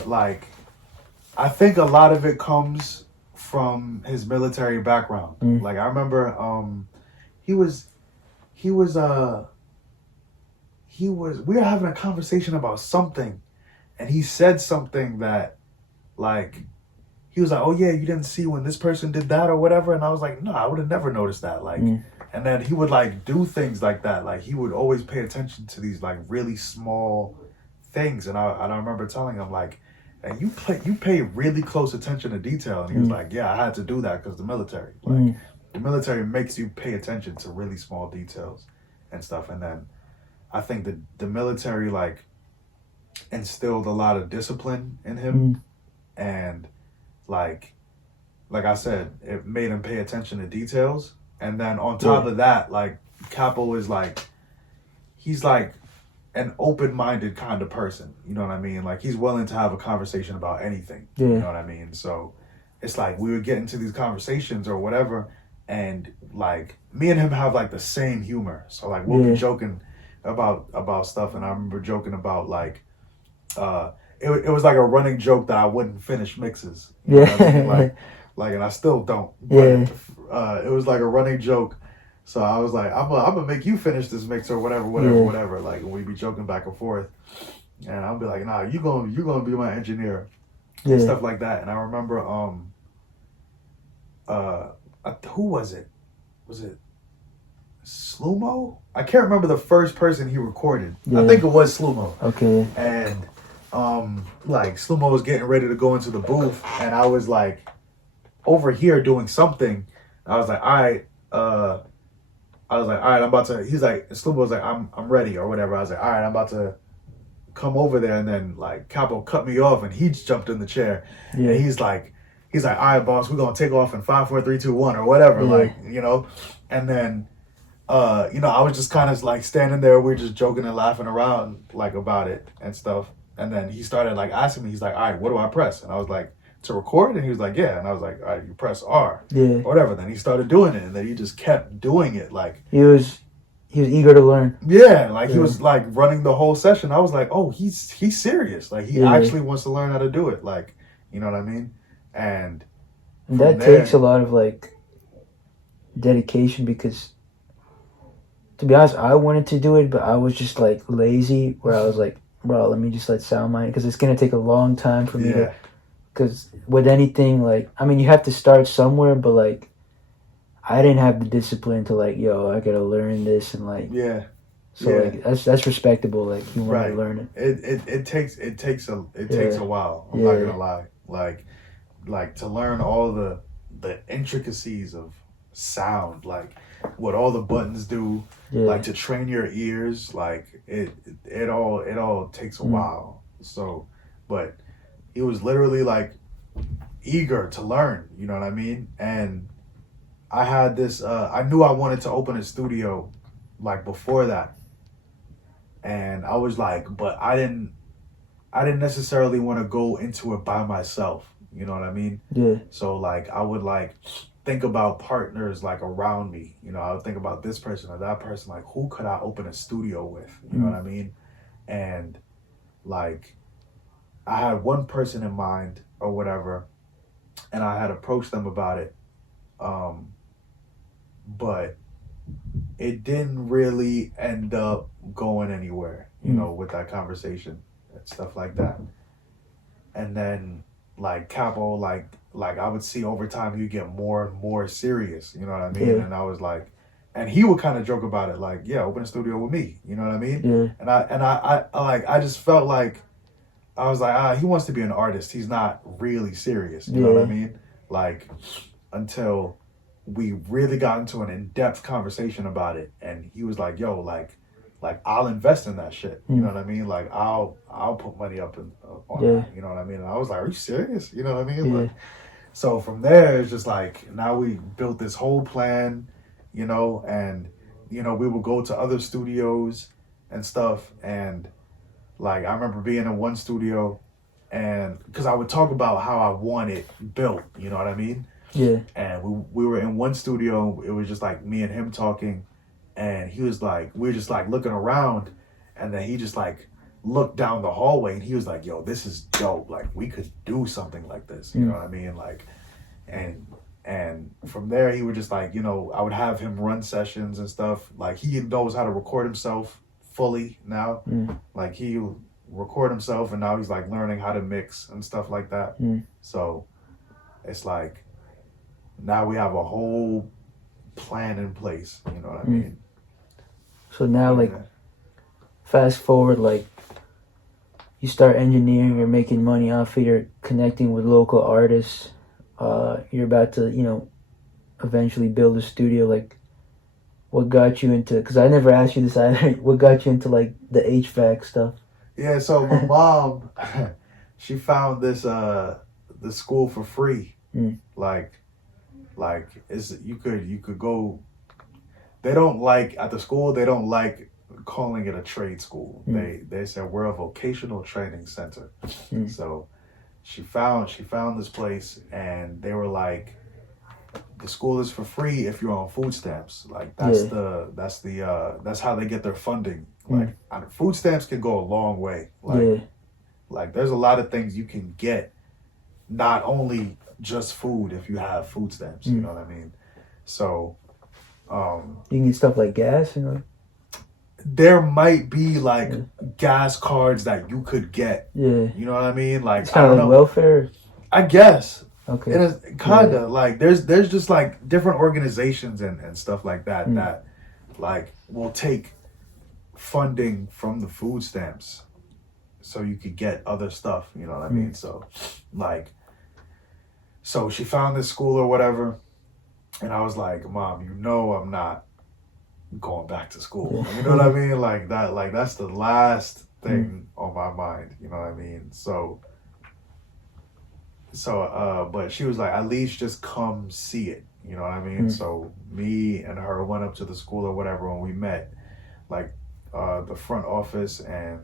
like, I think a lot of it comes from his military background. Like, I remember we were having a conversation about something, and he said something that, like, he was like, oh yeah, you didn't see when this person did that or whatever. And I was like, no, I would have never noticed that. Like, and then he would like do things like that. Like, he would always pay attention to these like really small things. And I remember telling him, like, and you pay really close attention to detail. And he was like, yeah, I had to do that because the military. Like, the military makes you pay attention to really small details and stuff. And then I think that the military like instilled a lot of discipline in him. And like I said, it made him pay attention to details. And then on top of that, like, Capo is like, he's like an open-minded kind of person. You know what I mean? Like he's willing to have a conversation about anything. Yeah. You know what I mean? So it's like we would get into these conversations or whatever, and like me and him have like the same humor. So like we'll be joking about stuff, and I remember joking about like it was like a running joke that I wouldn't finish mixes. You know what I mean? Like, and I still don't. But, it was like a running joke. So I was like, I'm gonna make you finish this mix or whatever. Like, and we'd be joking back and forth, and I'll be like, nah, you gonna be my engineer, and stuff like that. And I remember, who was it? Was it Slumo? I can't remember the first person he recorded. I think it was Slumo. Okay. And like Slumo was getting ready to go into the booth, and I was like over here doing something. I was like, all right, I'm about to. He's like, Slumo was like, I'm ready or whatever. I was like, all right, I'm about to come over there, and then like Capo cut me off, and he jumped in the chair, and he's like, all right, boss, we're gonna take off in 5, 4, 3, 2, 1 or whatever, like and then. I was just kind of like standing there. We were just joking and laughing around like about it and stuff. And then he started like asking me. He's like, "All right, what do I press?" And I was like, "To record." And he was like, "Yeah." And I was like, "All right, you press R." Or whatever. Then he started doing it, and then he just kept doing it. Like he was eager to learn. Yeah, like he was like running the whole session. I was like, "Oh, he's serious. Like he actually wants to learn how to do it." Like, you know what I mean? And that takes a lot of like dedication because. To be honest, I wanted to do it, but I was just like lazy. Where I was like, "Bro, let me just let SoundMind," because it's gonna take a long time for me to. Because with anything, like, I mean, you have to start somewhere, but like, I didn't have the discipline to like, yo, I gotta learn this and like. So like that's respectable. Like you want to learn it. It takes a while. I'm not gonna lie. Like to learn all the intricacies of sound, like what all the buttons do, like to train your ears, like it all takes a while. So, but he was literally like eager to learn, you know what I mean? And I had this I knew I wanted to open a studio like before that. And I was like, but I didn't necessarily want to go into it by myself, you know what I mean? So like I would like think about partners like around me, I would think about this person or that person, like who could I open a studio with, you know what I mean? And like I had one person in mind or whatever, and I had approached them about it, but it didn't really end up going anywhere, with that conversation and stuff like that. And then like Capo, like I would see over time he'd get more and more serious, you know what I mean? And I was like, and he would kind of joke about it, like, yeah, open a studio with me, you know what I mean? And I just felt like I was like, he wants to be an artist. He's not really serious, you know what I mean? Like until we really got into an in-depth conversation about it, and he was like, yo, like I'll invest in that shit, you know what I mean? Like I'll put money up on that, you know what I mean? And I was like, are you serious? You know what I mean? Like, so from there, it's just like, now we built this whole plan, and, we would go to other studios and stuff. And like, I remember being in one studio, and because I would talk about how I want it built, you know what I mean? And we were in one studio, it was just like me and him talking, and he was like, we were just like looking around, and then he just like looked down the hallway, and he was like, yo, this is dope, like we could do something like this, you know what I mean? Like, and from there he would just like, I would have him run sessions and stuff. Like he knows how to record himself fully now. Like he record himself, and now he's like learning how to mix and stuff like that. So it's like now we have a whole plan in place, you know what I mean? So now like fast forward, like you start engineering, you're making money off it, you're connecting with local artists, you're about to eventually build a studio. Like what got you into, because I never asked you this either, what got you into like the HVAC stuff? Yeah, so my mom, she found this the school for free. Like it's you could go. They don't like at the school. They don't like calling it a trade school. They said we're a vocational training center. So she found this place, and they were like, the school is for free if you're on food stamps. Like that's how they get their funding. Like food stamps can go a long way. Like there's a lot of things you can get, not only just food if you have food stamps. You know what I mean? So you can get stuff like gas, there might be like gas cards that you could get. You know what I mean? Like it's kind of like welfare, I guess. Okay. And it's kind of like there's just like different organizations and stuff like that that like will take funding from the food stamps so you could get other stuff. You know what I mean? So so she found this school or whatever, and I was like, Mom, I'm not going back to school. You know what I mean? Like that's the last thing on my mind. You know what I mean? So but she was like, at least just come see it. You know what I mean? So me and her went up to the school or whatever, and we met like the front office and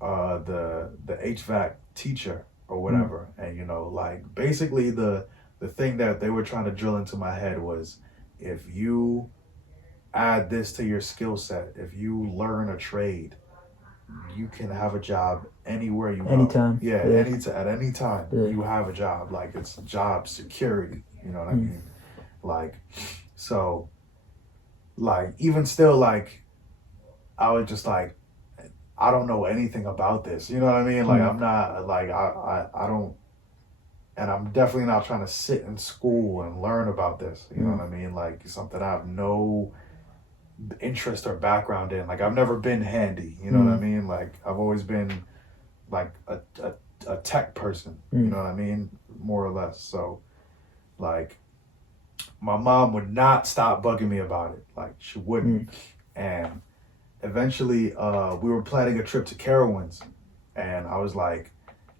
the HVAC teacher or whatever. And like basically the thing that they were trying to drill into my head was, if you add this to your skill set, if you learn a trade, you can have a job anywhere you go. Anytime. At any time you have a job. Like it's job security. You know what I mean? Like, so like even still, like I was just like, I don't know anything about this. You know what I mean? Like I'm not like I don't, and I'm definitely not trying to sit in school and learn about this. You know what I mean? Like something I have no interest or background in. Like I've never been handy. You know what I mean? Like I've always been like a tech person. You know what I mean? More or less. So like my mom would not stop bugging me about it. Like she wouldn't. And eventually we were planning a trip to Carowinds, and I was like,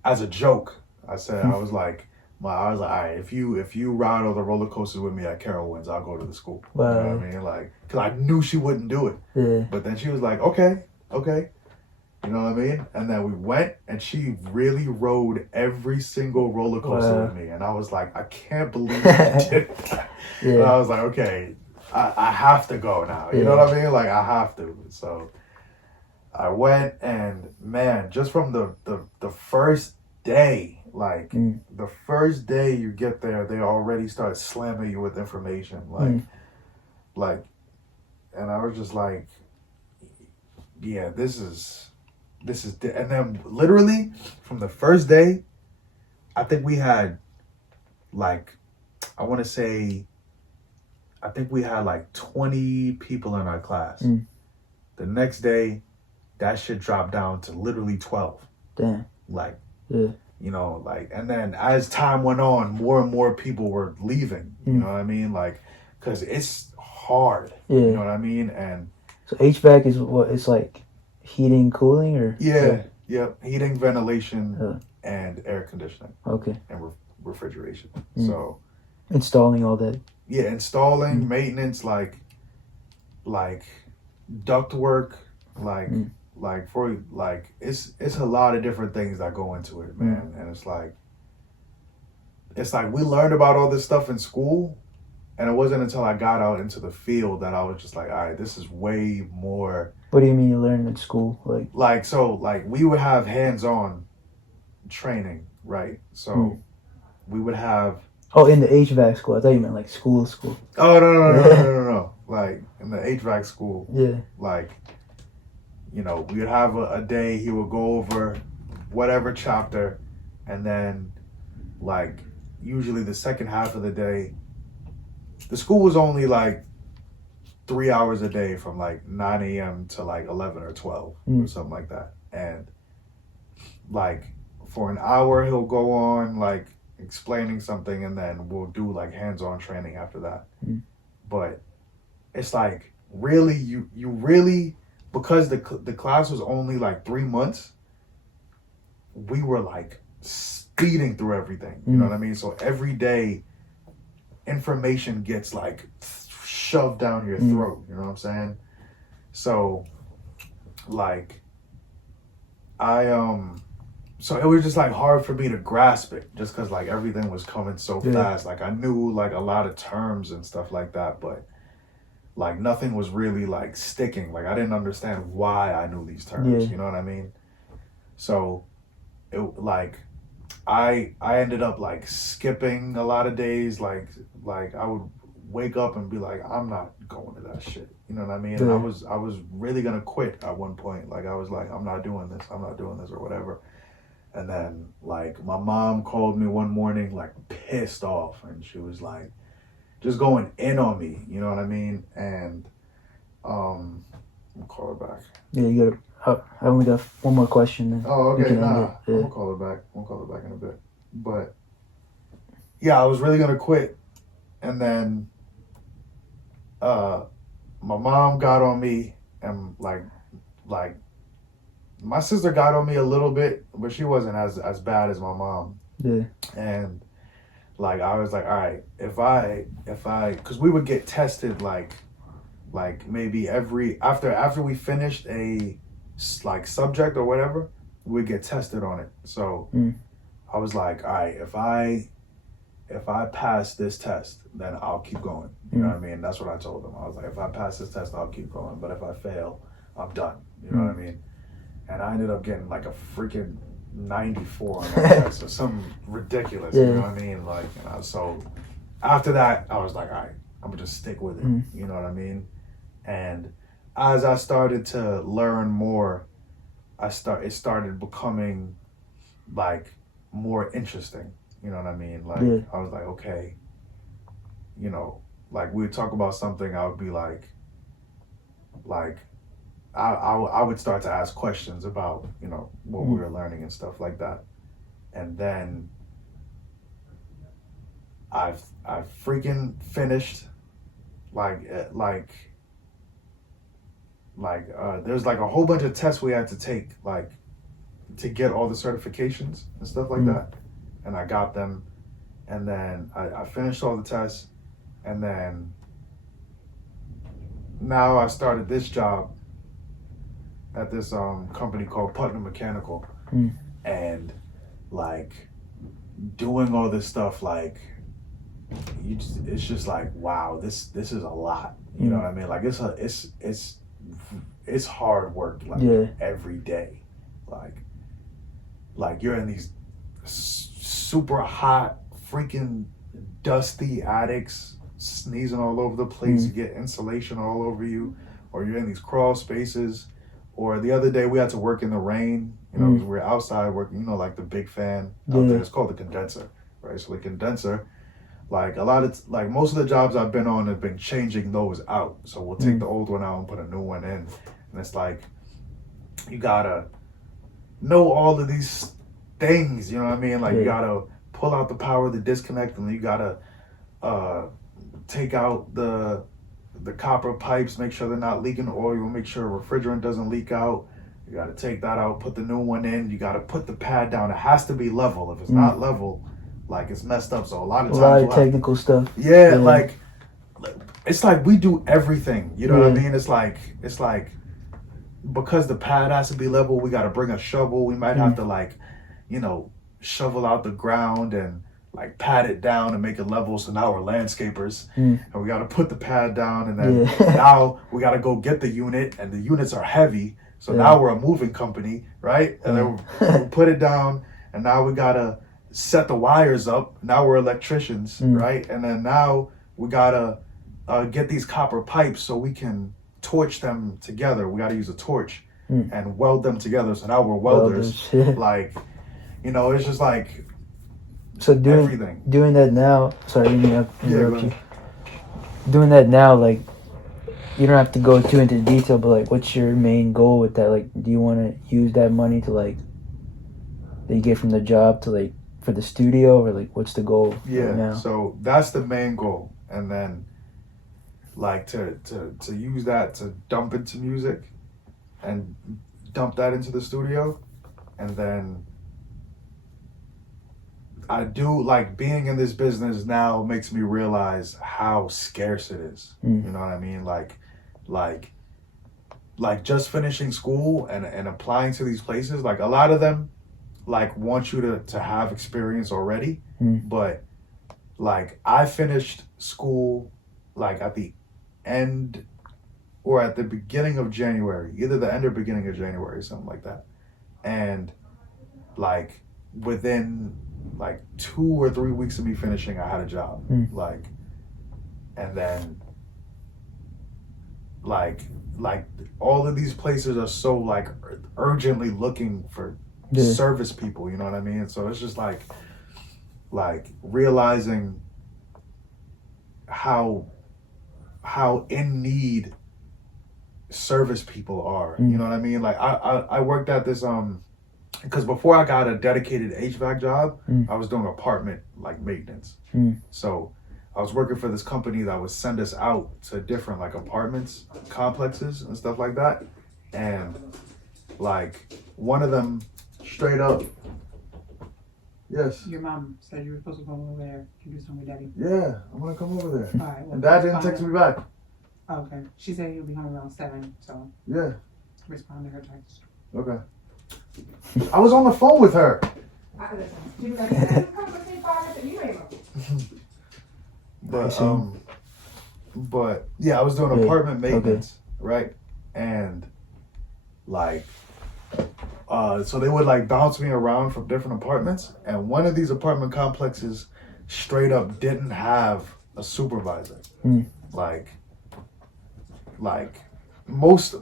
as a joke, I was like, all right, if you ride all the roller coasters with me at Carowinds, I'll go to the school. Wow. You know what I mean? Like, cause I knew she wouldn't do it. Yeah. But then she was like, okay. You know what I mean? And then we went, and she really rode every single roller coaster with me. And I was like, I can't believe you did that. And I was like, okay, I have to go now. You know what I mean? Like, I have to. So I went, and man, just from the first day, like the first day you get there, they already start slamming you with information. Like, and I was just like, yeah, this is, and then literally from the first day, I think we had like, I want to say, I think we had like 20 people in our class. The next day, that shit dropped down to literally 12. Damn. Like, you know, like, and then as time went on, more and more people were leaving. You know what I mean? Like, cause it's hard. You know what I mean? And so HVAC is what? It's like heating, cooling, or heating, ventilation, and air conditioning. Okay. And refrigeration. So installing all that. Yeah, installing, maintenance, like duct work, like for like it's a lot of different things that go into it, man. And it's like we learned about all this stuff in school, and it wasn't until I got out into the field that I was just like, all right, this is way more. What do you mean you learned in school? Like we would have hands-on training, right? So we would have. Oh, in the HVAC school. I thought you meant like school. Oh, no. Like in the HVAC school. Yeah. Like, you know, we would have a day, he would go over whatever chapter, and then like usually the second half of the day, the school was only like 3 hours a day from like 9 a.m. to like 11 or 12 or something like that. And like for an hour he'll go on like explaining something, and then we'll do like hands-on training after that. But it's like really you really, because the class was only like 3 months, we were like speeding through everything. You know what I mean? So every day information gets like shoved down your throat. You know what I'm saying? So like so it was just like hard for me to grasp it, just because like everything was coming so fast. Like I knew like a lot of terms and stuff like that, but like nothing was really like sticking. Like I didn't understand why I knew these terms. You know what I mean? So it like I ended up like skipping a lot of days. Like I would wake up and be like, I'm not going to that shit. You know what I mean? And I was really gonna quit at one point. Like I was like, I'm not doing this or whatever. And then like my mom called me one morning like pissed off, and she was like just going in on me, you know what I mean? And I'll call her back. Yeah, you gotta I only got one more question then. Oh, okay, nah. I'm gonna call her back. We'll call her back in a bit. But yeah, I was really gonna quit. And then my mom got on me, and like my sister got on me a little bit, but she wasn't as bad as my mom. Yeah. And like I was like, all right, if I because we would get tested like maybe after we finished a like subject or whatever, we'd get tested on it. So I was like, all right, if I pass this test, then I'll keep going. You know what I mean? That's what I told them. I was like, if I pass this test, I'll keep going. But if I fail, I'm done. You know what I mean? And I ended up getting like a freaking 94 on that test or something ridiculous. You know what I mean? Like, so after that, I was like, all right, I'm gonna just stick with it. You know what I mean? And as I started to learn more, it started becoming like more interesting. You know what I mean? Like I was like, okay, you know, like we would talk about something, I would be like I would start to ask questions about, you know, what we were learning and stuff like that. And then I've freaking finished there's like a whole bunch of tests we had to take like to get all the certifications and stuff like that. And I got them, and then I finished all the tests, and then now I started this job at this company called Putnam Mechanical, and like doing all this stuff, like it's just like, wow, this is a lot. You know what I mean? Like it's hard work, like every day, like you're in these super hot, freaking dusty attics, sneezing all over the place. You get insulation all over you, or you're in these crawl spaces. Or the other day we had to work in the rain, you know, because we were outside working, you know, like the big fan out there. It's called the condenser, right? So the condenser, like most of the jobs I've been on have been changing those out. So we'll take the old one out and put a new one in. And it's like, you gotta know all of these things, you know what I mean? Like you gotta pull out the power, the disconnect, and then you gotta take out the copper pipes, make sure they're not leaking oil, make sure refrigerant doesn't leak out. You gotta take that out, put the new one in. You gotta put the pad down. It has to be level. If it's not level, like it's messed up. So a lot of technical stuff. Yeah, like it's like we do everything. You know what I mean? It's like because the pad has to be level, we gotta bring a shovel. We might have to like, you know, shovel out the ground and like pad it down and make it level. So now we're landscapers, and we got to put the pad down, and then now we got to go get the unit, and the units are heavy. So now we're a moving company, right? And then we put it down, and now we got to set the wires up. Now we're electricians, right? And then now we got to get these copper pipes so we can torch them together. We got to use a torch and weld them together. So now we're welders. Like, you know, it's just like, so doing that now, sorry, I didn't interrupt you. Doing that now, like, you don't have to go too into detail, but like, what's your main goal with that? Like, do you want to use that money to like, that you get from the job to like, for the studio, or like, what's the goal right now? So that's the main goal. And then like to use that to dump into music and dump that into the studio. And then I do like being in this business now makes me realize how scarce it is. You know what I mean? Like like just finishing school and applying to these places, like a lot of them like want you to have experience already. But like I finished school like at the end or at the beginning of January, either the end or beginning of January, something like that. And like within like 2 or 3 weeks of me finishing, I had a job. Like, and then like all of these places are so like urgently looking for service people, you know what I mean? So it's just like realizing how in need service people are, you know what I mean? Like I worked at this because before I got a dedicated HVAC job, I was doing apartment like maintenance. So I was working for this company that would send us out to different like apartments, complexes and stuff like that. And like one of them straight up. Yes. Your mom said you were supposed to go over there to do something with Daddy. Yeah, I'm gonna come over there. All right. Well, and Dad didn't text me back. Oh, okay. She said he'll be home around 7, so yeah. Respond to her text. Okay. I was on the phone with her. She was like, "Yeah, come for 5 minutes," you ain't but yeah, I was doing apartment maintenance, right? And like, so they would like bounce me around from different apartments, and one of these apartment complexes straight up didn't have a supervisor. Like most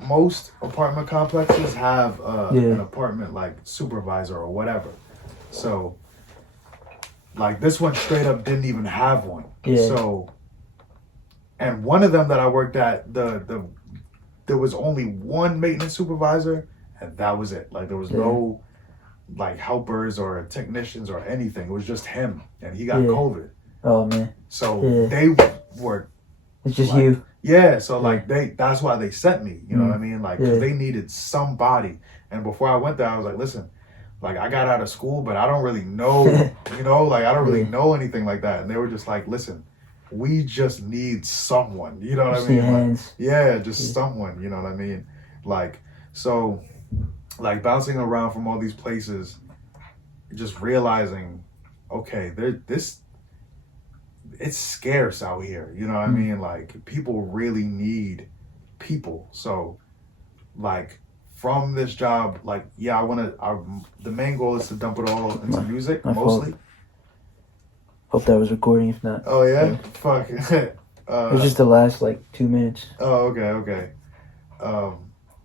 apartment complexes have an apartment like supervisor or whatever. So like this one straight up didn't even have one. So, and one of them that I worked at, there was only one maintenance supervisor, and that was it. Like there was no like helpers or technicians or anything. It was just him, and he got COVID. Oh man. So they were. It's just like, you. Yeah. So like that's why they sent me. You know what I mean? Like 'cause they needed somebody. And before I went there, I was like, listen. Like I got out of school, but I don't really know, you know, like I don't really know anything like that. And they were just like, listen, we just need someone, you know what I mean? Like, yeah, just someone, you know what I mean? Like, so like bouncing around from all these places, just realizing, okay, it's scarce out here, you know what I mean? Like people really need people. So like, from this job, like, yeah, the main goal is to dump it all into music, mostly. Fault. Hope that was recording, if not. Oh, yeah? Fuck. It was just the last, like, 2 minutes. Oh, okay.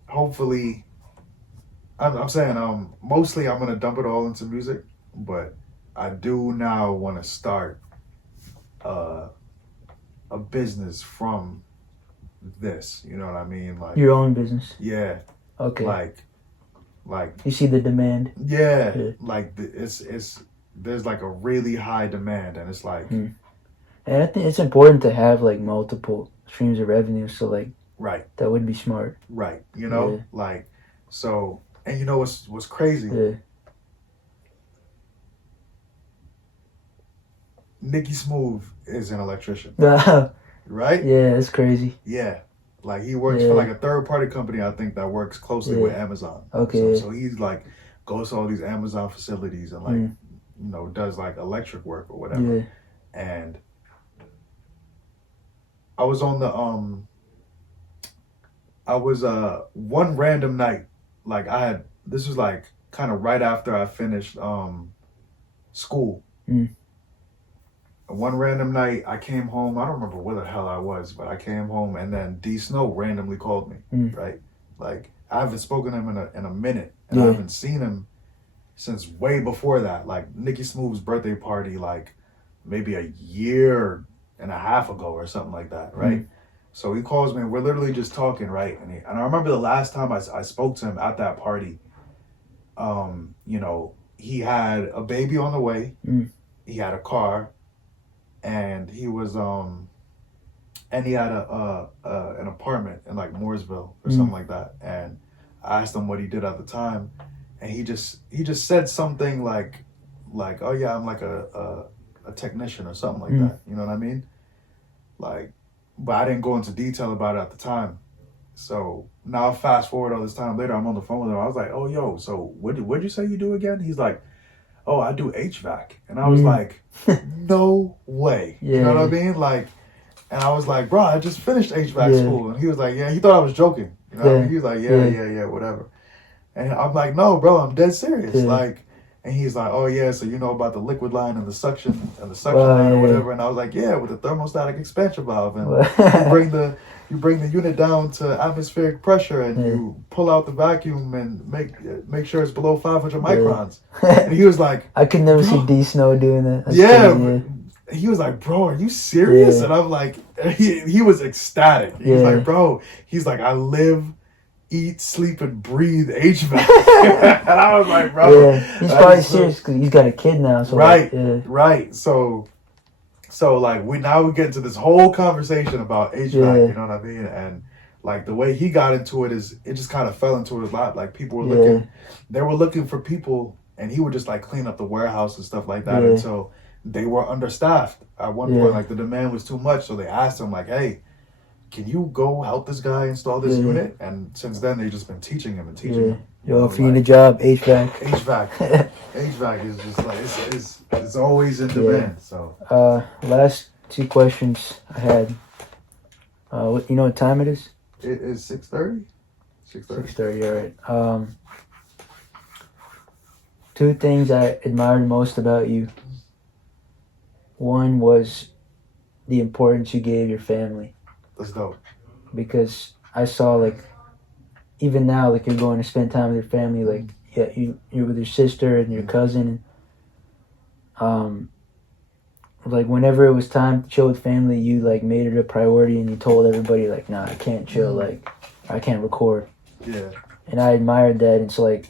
Hopefully, I'm saying, mostly I'm going to dump it all into music, but I do now want to start a business from this, you know what I mean? Like your own business. Yeah. Okay. Like you see the demand. Yeah. Like it's there's like a really high demand, and it's like. And I think it's important to have like multiple streams of revenue. So like. Right. That would be smart. Right. You know, like so, and you know what's crazy? Yeah. Nicky Smooth is an electrician. Right? Yeah, it's crazy. Yeah. Like he works for like a third party company, I think, that works closely with Amazon. Okay. So he's like goes to all these Amazon facilities and like you know does like electric work or whatever. Yeah. And I was on the one random night, like this was like kind of right after I finished school. One random night, I came home. I don't remember where the hell I was, but I came home, and then D Snow randomly called me. Right, like I haven't spoken to him in a minute, and I haven't seen him since way before that. Like Nicky Smooth's birthday party, like maybe a year and a half ago or something like that. Right. So he calls me, and we're literally just talking. Right, and I remember the last time I spoke to him at that party. You know, he had a baby on the way. He had a car. And he was and he had an apartment in like Mooresville or something like that. And I asked him what he did at the time, and he just said something like oh yeah, I'm like a technician or something like that. You know what I mean? Like, but I didn't go into detail about it at the time. So now fast forward all this time later, I'm on the phone with him. I was like, oh, yo, so what'd you say you do again? He's like, oh, I do HVAC. And I was like, no way. You know what I mean? Like, and I was like, bro, I just finished HVAC school. And he was like, yeah, he thought I was joking. You know what I mean? He was like, yeah, whatever. And I'm like, no, bro, I'm dead serious. Like, and he's like, oh yeah, so you know about the liquid line and the suction line or whatever. And I was like, yeah, with the thermostatic expansion valve, and you bring the unit down to atmospheric pressure, and you pull out the vacuum and make sure it's below 500 microns. And he was like, I could never see D Snow doing that. That's he was like, bro, are you serious? And I'm like, he was ecstatic. He was like, bro, he's like, I live, eat, sleep, and breathe HVAC. And I was like, bro. He's probably serious because he's got a kid now. So right. So like we get into this whole conversation about HVAC, you know what I mean? And like the way he got into it is it just kind of fell into his lap. Like people were they were looking for people, and he would just like clean up the warehouse and stuff like that until they were understaffed. At one point, like the demand was too much, so they asked him like, hey, can you go help this guy install this unit? And since then, they've just been teaching him. Yo, if you need a job, HVAC. HVAC is just like, it's always in demand. So, last two questions I had. You know what time it is? It is 6:30. 6:30, all right. Two things I admired most about you. One was the importance you gave your family. That's dope. Because I saw, like, even now, like, you're going to spend time with your family, like, you're with your sister and your cousin. Like, whenever it was time to chill with family, you, like, made it a priority and you told everybody, like, nah, I can't chill, like, I can't record. Yeah. And I admired that. It's like,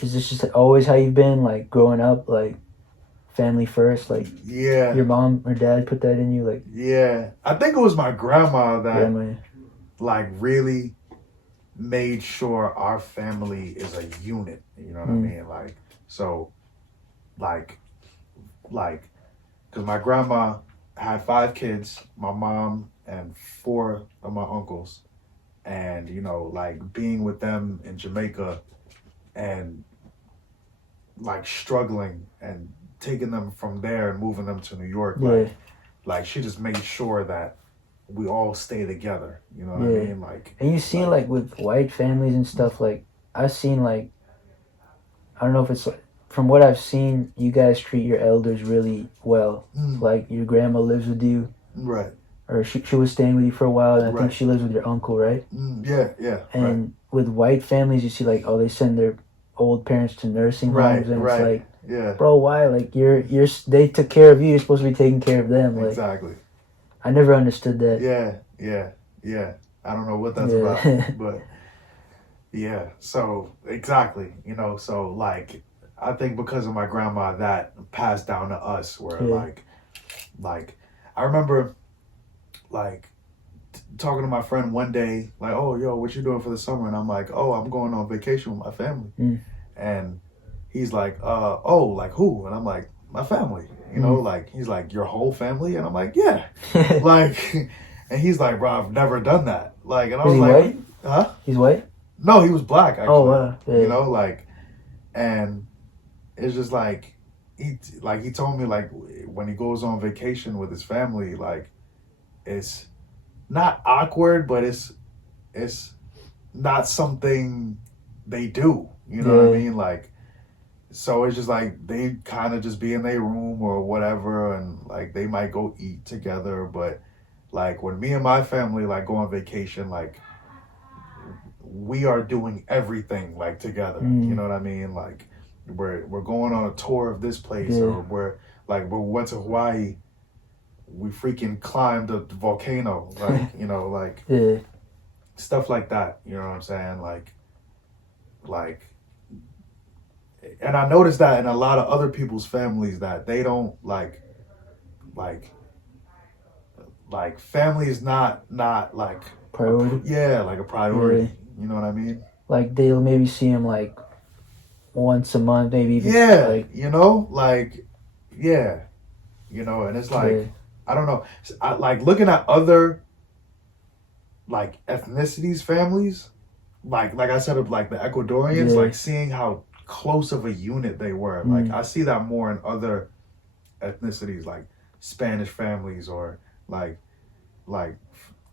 is this just always how you've been, like, growing up, like, family first, like your mom or dad put that in you, like I think it was my grandma that like really made sure our family is a unit, you know what I mean? Like, so like because my grandma had 5 kids, my mom and 4 of my uncles, and you know, like being with them in Jamaica and like struggling and taking them from there and moving them to New York, like she just made sure that we all stay together, you know what I mean? Like, and you seen like with white families and stuff, like I've seen, like, I don't know if it's like, from what I've seen, you guys treat your elders really well. Like your grandma lives with you, right? Or she was staying with you for a while, and I think she lives with your uncle, right? And with white families, you see like, oh, they send their old parents to nursing homes, and it's like, bro, why? Like they took care of you. You're supposed to be taking care of them. Like, exactly. I never understood that. Yeah. I don't know what that's about, but So exactly, you know. So like, I think because of my grandma, that passed down to us. Where like, I remember like talking to my friend one day, like, oh, yo, what you doing for the summer? And I'm like, oh, I'm going on vacation with my family. And he's like, oh, like who? And I'm like, my family, you know, like, he's like, your whole family? And I'm like, yeah. Like, and he's like, bro, I've never done that. Like, and I was like, white? Huh? He's white? No, he was black, actually. Oh, wow. You know, like, and it's just like, he told me, like, when he goes on vacation with his family, like, it's not awkward, but it's not something they do. You know what I mean? Like, so it's just like they kind of just be in their room or whatever, and like they might go eat together. But like when me and my family like go on vacation, like we are doing everything like together. You know what I mean? Like we're going on a tour of this place, or we went to Hawaii. We freaking climbed a volcano, like, you know, like stuff like that. You know what I'm saying? Like, and I noticed that in a lot of other people's families that they don't like family is not like priority. Like a priority. You know what I mean? Like they'll maybe see him like once a month, maybe even like, you know, like you know, and it's like I don't know. I like looking at other like ethnicities, families, like I said, of like the Ecuadorians, like seeing how close of a unit they were. Like I see that more in other ethnicities, like Spanish families or like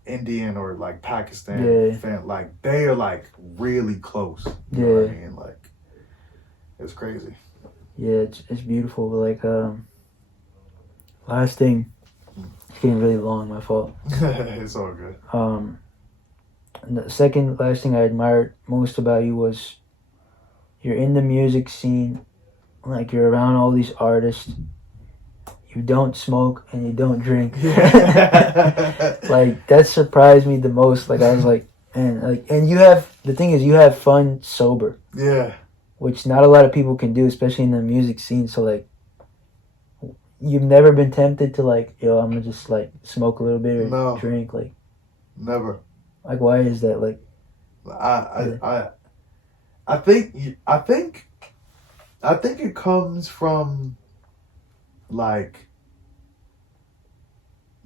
Indian or like Pakistan like they are like really close. You know what I mean? Like it's crazy. Yeah, it's beautiful. But like last thing, it's getting really long. My fault. It's all good. And the second last thing I admired most about you was you're in the music scene, like you're around all these artists. You don't smoke and you don't drink. Like that surprised me the most. Like I was like, man, like, and you have the thing is you have fun sober. Yeah. Which not a lot of people can do, especially in the music scene. So like, you've never been tempted to like, yo, I'm gonna just like smoke a little bit or drink, like. Never. Like, why is that? Like, I think it comes from like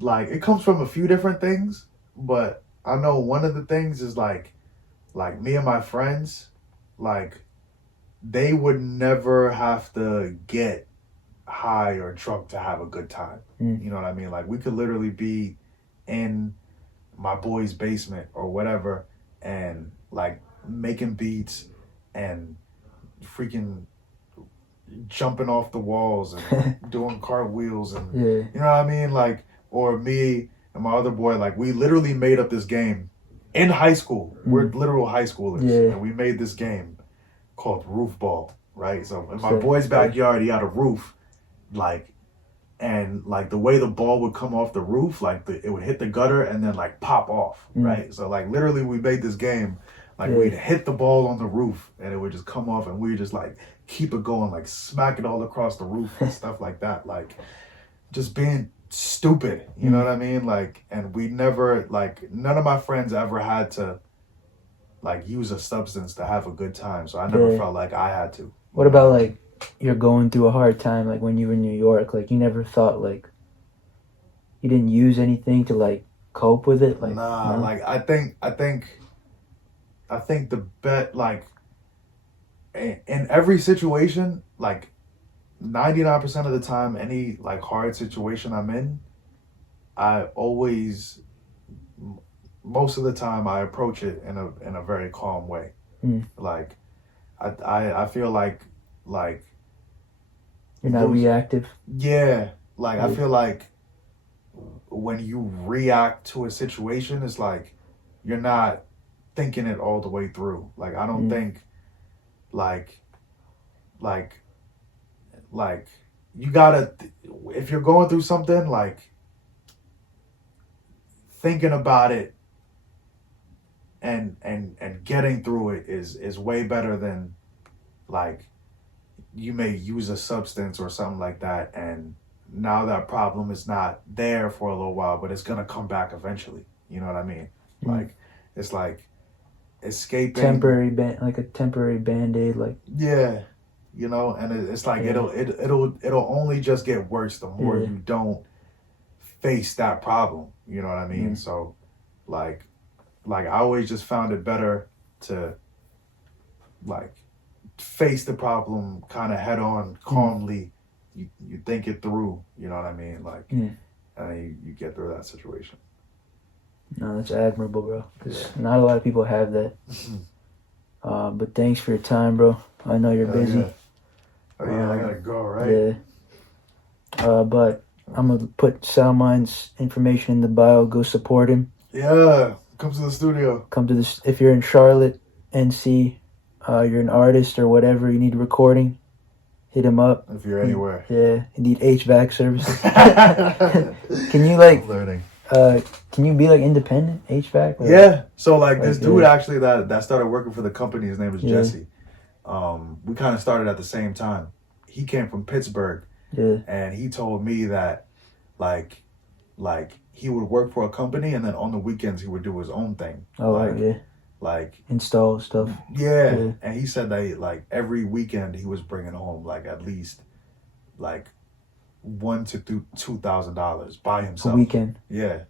it comes from a few different things, but I know one of the things is like me and my friends, like they would never have to get high or drunk to have a good time. You know what I mean? Like we could literally be in my boy's basement or whatever and like making beats and freaking jumping off the walls and doing cartwheels and you know what I mean? Like, or me and my other boy, like we literally made up this game in high school. We're literal high schoolers and we made this game called Roof Ball, right? So in my boy's backyard, he had a roof, like, and like the way the ball would come off the roof, like it would hit the gutter and then like pop off, right? So like literally we made this game, like we'd hit the ball on the roof and it would just come off and we just like keep it going, like smack it all across the roof and stuff like that, like just being stupid, you know what I mean? Like, and we never, like none of my friends ever had to like use a substance to have a good time, so I never felt like I had to. What about like you're going through a hard time, like when you were in New York, like you never thought like you didn't use anything to like cope with it? Like nah, like I think the bet, like in every situation, like 99% of the time, any like hard situation I'm in, I always, most of the time I approach it in a very calm way. Like I feel like you're not reactive. Yeah, like I feel like when you react to a situation, it's like you're not thinking it all the way through. Like I don't think like you gotta if you're going through something, like thinking about it and getting through it is way better than like you may use a substance or something like that and now that problem is not there for a little while, but it's gonna come back eventually. You know what I mean? Like it's like escaping like a temporary band-aid, like you know, and it's like it'll only just get worse the more you don't face that problem. You know what I mean? So like I always just found it better to like face the problem kind of head on, calmly. You think it through, you know what I mean? Like and you get through that situation. No, that's admirable, bro, because not a lot of people have that. But thanks for your time, bro. I know you're busy. I gotta go, right? But I'm gonna put SoundMind's information in the bio. Go support him. Yeah, come to the studio. Come to this if you're in Charlotte, NC. You're an artist or whatever. You need recording. Hit him up. If you're anywhere. You need HVAC services. Can you like? I'm learning. Can you be like independent HVAC? Or, yeah. So like this dude actually that started working for the company. His name was Jesse. We kind of started at the same time. He came from Pittsburgh. And he told me that like he would work for a company and then on the weekends he would do his own thing. Like install stuff. And he said that like every weekend he was bringing home like at least like $1,000 to $2,000 by himself. A weekend. Yeah.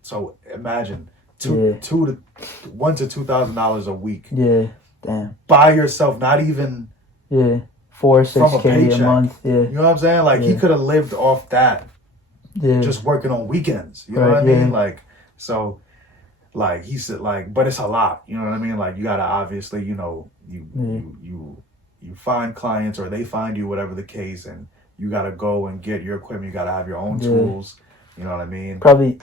So imagine $1,000 to $2,000 a week Yeah. Damn. by yourself, not even Yeah. 4 or from a 6K a paycheck. month. Yeah. You know what I'm saying? Like he Yeah. could have lived off that Yeah. just working on weekends. You know what I Right, mean? yeah. Like so, like he said, like, but it's a lot. You know what I mean? Like you gotta obviously, you know, you find clients or they find you, whatever the case, and you gotta go and get your equipment. You gotta have your own tools. You know what I mean? Probably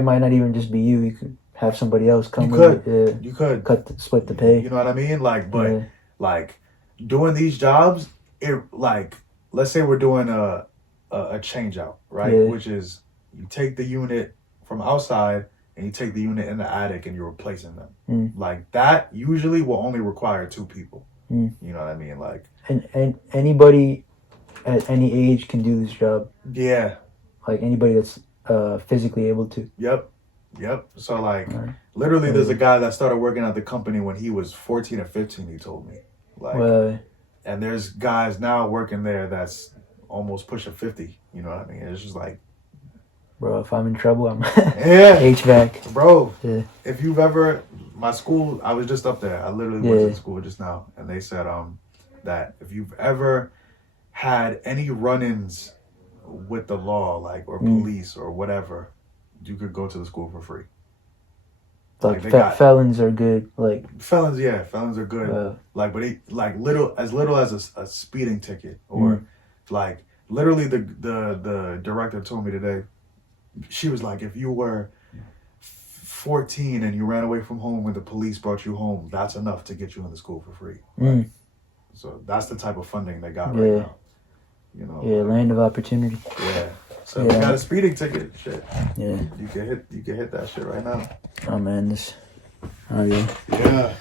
might not even just be you. You could have somebody else come. You could split the pay. You know what I mean? Like, but Yeah. like doing these jobs, it like let's say we're doing a change out, right? Yeah. Which is you take the unit from outside and you take the unit in the attic and you're replacing them. Like that usually will only require 2 people. You know what I mean? Like And anybody at any age can do this job. yeah. Like anybody that's physically able to. Yep. So like Right. literally there's a guy that started working at the company when he was 14 or 15, he told me. Like and there's guys now working there that's almost pushing 50. You know what I mean? It's just like, bro, if I'm in trouble, I'm yeah, HVAC. bro. Yeah. If you've ever, my school, I was just up there. I literally went to the school just now, and they said that if you've ever had any run-ins with the law, like or police or whatever, you could go to the school for free. Like felons are good. Like felons are good. Like, but little as a speeding ticket, or like literally the director told me today. She was like, if you were 14 and you ran away from home when the police brought you home, that's enough to get you into school for free. Right? So that's the type of funding they got right now. You know. Yeah, land of opportunity. Yeah. So if you got a speeding ticket, shit. Yeah. You can hit that shit right now. Oh man, oh yeah. Yeah.